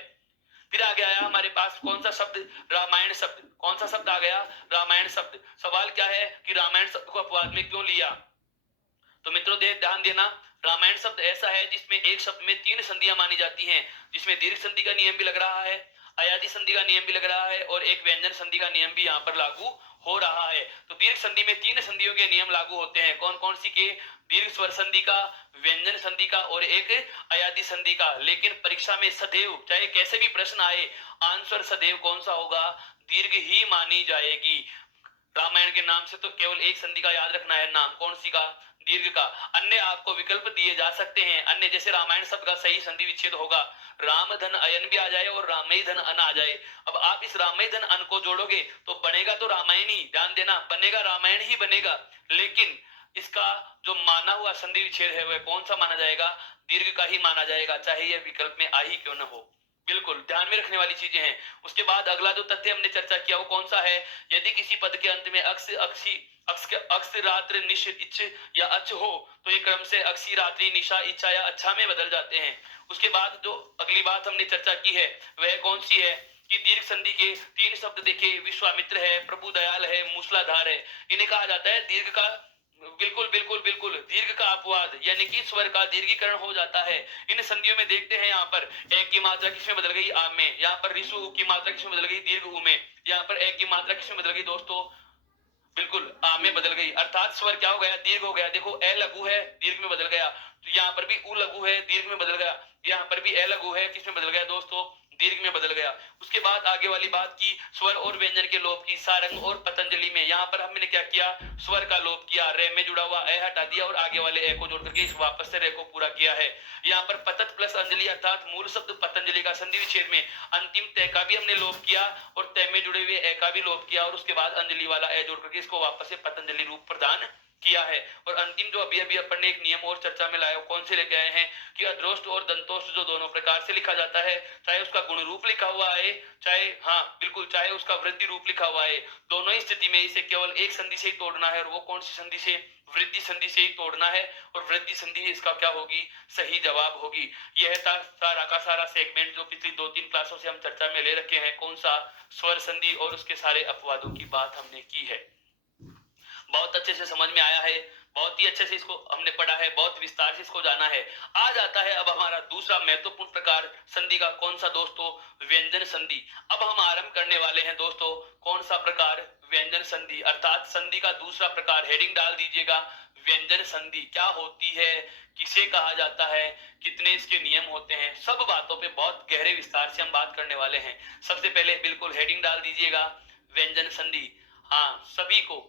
फिर आगे आया हमारे पास कौन सा शब्द? रामायण शब्द। कौन सा शब्द आ गया? रामायण शब्द। सवाल क्या है कि रामायण शब्द को अपवाद में क्यों लिया? तो मित्रों ध्यान देना, रामायण शब्द ऐसा है जिसमें एक शब्द में 3 संधियां मानी जाती हैं, जिसमें दीर्घ संधि का नियम भी लग रहा है, अयादि संधि का नियम भी लग रहा है, और एक व्यंजन संधि का नियम भी यहाँ पर लागू हो रहा है। तो दीर्घ संधि में 3 संधियों के नियम लागू होते हैं। कौन कौन सी के? दीर्घ स्वर संधि का, व्यंजन संधि का और एक अयादि संधि का। लेकिन परीक्षा में सदैव, चाहे कैसे भी प्रश्न आए, आंसर सदैव कौन सा होगा? दीर्घ ही मानी जाएगी। रामायण के नाम से तो केवल एक संधि का याद रखना है नाम, कौन सी का? दीर्घ का। अन्य आपको विकल्प दिए जा सकते हैं, अन्य जैसे रामायण शब्द का सही संधि विच्छेद होगा राम धन अयन भी आ जाए और रामई धन अन आ जाए। अब आप इस रामई धन अन को जोड़ोगे तो बनेगा तो रामायण ही, ध्यान देना, बनेगा रामायण ही बनेगा। लेकिन इसका जो माना हुआ संधि विच्छेद है वह कौन सा माना जाएगा? दीर्घ का ही माना जाएगा, चाहे यह विकल्प में आ ही क्यों न हो। बिल्कुल ध्यान में रखने वाली चीजें हैं। उसके बाद अगला जो तथ्य हमने चर्चा किया वो कौन सा है? यदि किसी पद के अंत में अक्ष, अक्षी, अक्ष, रात्रि, निश, इच्छ या अच्छ हो तो ये क्रम से अक्षी, रात्रि, निशा, इच्छा या अच्छा में बदल जाते हैं। उसके बाद जो अगली बात हमने चर्चा की है वह कौन सी है कि दीर्घ संधि के 3 शब्द देखे, विश्वामित्र है, प्रभु दयाल है, मूसलाधार है, इन्हें कहा जाता है दीर्घ का, बिल्कुल बिल्कुल बिल्कुल दीर्घ का अपवाद, यानी कि स्वर का दीर्घीकरण हो जाता है। इन संधियों में देखते हैं यहाँ पर एक की मात्रा किसमें बदल गई? आम में। यहाँ पर रिसु की मात्रा किसमें बदल गई? दीर्घ उ में। यहाँ पर एक की मात्रा किसमें बदल गई दोस्तों? बिल्कुल आ में बदल गई, अर्थात स्वर क्या हो गया? दीर्घ हो गया। देखो ए लघु है, दीर्घ में बदल गया। तो यहाँ पर भी उ लघु है, दीर्घ में बदल गया। यहाँ पर भी ए लघु है, किसमें बदल गया दोस्तों? दीर्घ में बदल गया। उसके बाद आगे वाली बात की स्वर और व्यंजन के लोप की, सारंग और पतंजलि में। यहाँ पर हमने क्या किया? स्वर का लोप किया, रे में जुड़ा हुआ ए हटा दिया और आगे वाले ए को जोड़ करके इस वापस से रे को पूरा किया है। यहाँ पर पतत प्लस अंजलि अर्थात मूल शब्द पतंजलि का संधि विच्छेद में अंतिम तय का भी हमने लोप किया और तय में जुड़े हुए ए का भी लोप किया, और उसके बाद अंजलि वाला ए जोड़ करके इसको वापस से पतंजलि रूप प्रदान किया है। और अंतिम जो अभी अभी अपन ने एक नियम और चर्चा में लाया, कौन से लेके आए हैं कि अध्रोष्ट और दंतोष्ट जो दोनों प्रकार से लिखा जाता है, चाहे उसका गुण रूप लिखा हुआ है, चाहे हाँ बिल्कुल चाहे उसका वृद्धि रूप लिखा हुआ है, दोनों ही स्थिति में इसे केवल एक संधि से ही तोड़ना है, और वो कौन सी संधि से? वृद्धि संधि से ही तोड़ना है और वृद्धि संधि इसका क्या होगी, सही जवाब होगी। यह था सारा का सारा सेगमेंट जो पिछली 2-3 क्लासों से हम चर्चा में ले रखे हैं। कौन सा, स्वर संधि और उसके सारे अपवादों की बात हमने की है। बहुत अच्छे से समझ में आया है, बहुत ही अच्छे से इसको हमने पढ़ा है, बहुत विस्तार से इसको जाना है। आ जाता है अब हमारा दूसरा महत्वपूर्ण प्रकार संधि का। कौन सा दोस्तों, व्यंजन संधि। अब हम आरंभ करने वाले हैं दोस्तों, कौन सा प्रकार, व्यंजन संधि, अर्थात संधि का दूसरा प्रकार। हेडिंग डाल दीजिएगा, व्यंजन संधि क्या होती है, किसे कहा जाता है, कितने इसके नियम होते हैं, सब बातों पे बहुत गहरे विस्तार से हम बात करने वाले हैं। सबसे पहले बिल्कुल हेडिंग डाल दीजिएगा, व्यंजन संधि। हाँ, सभी को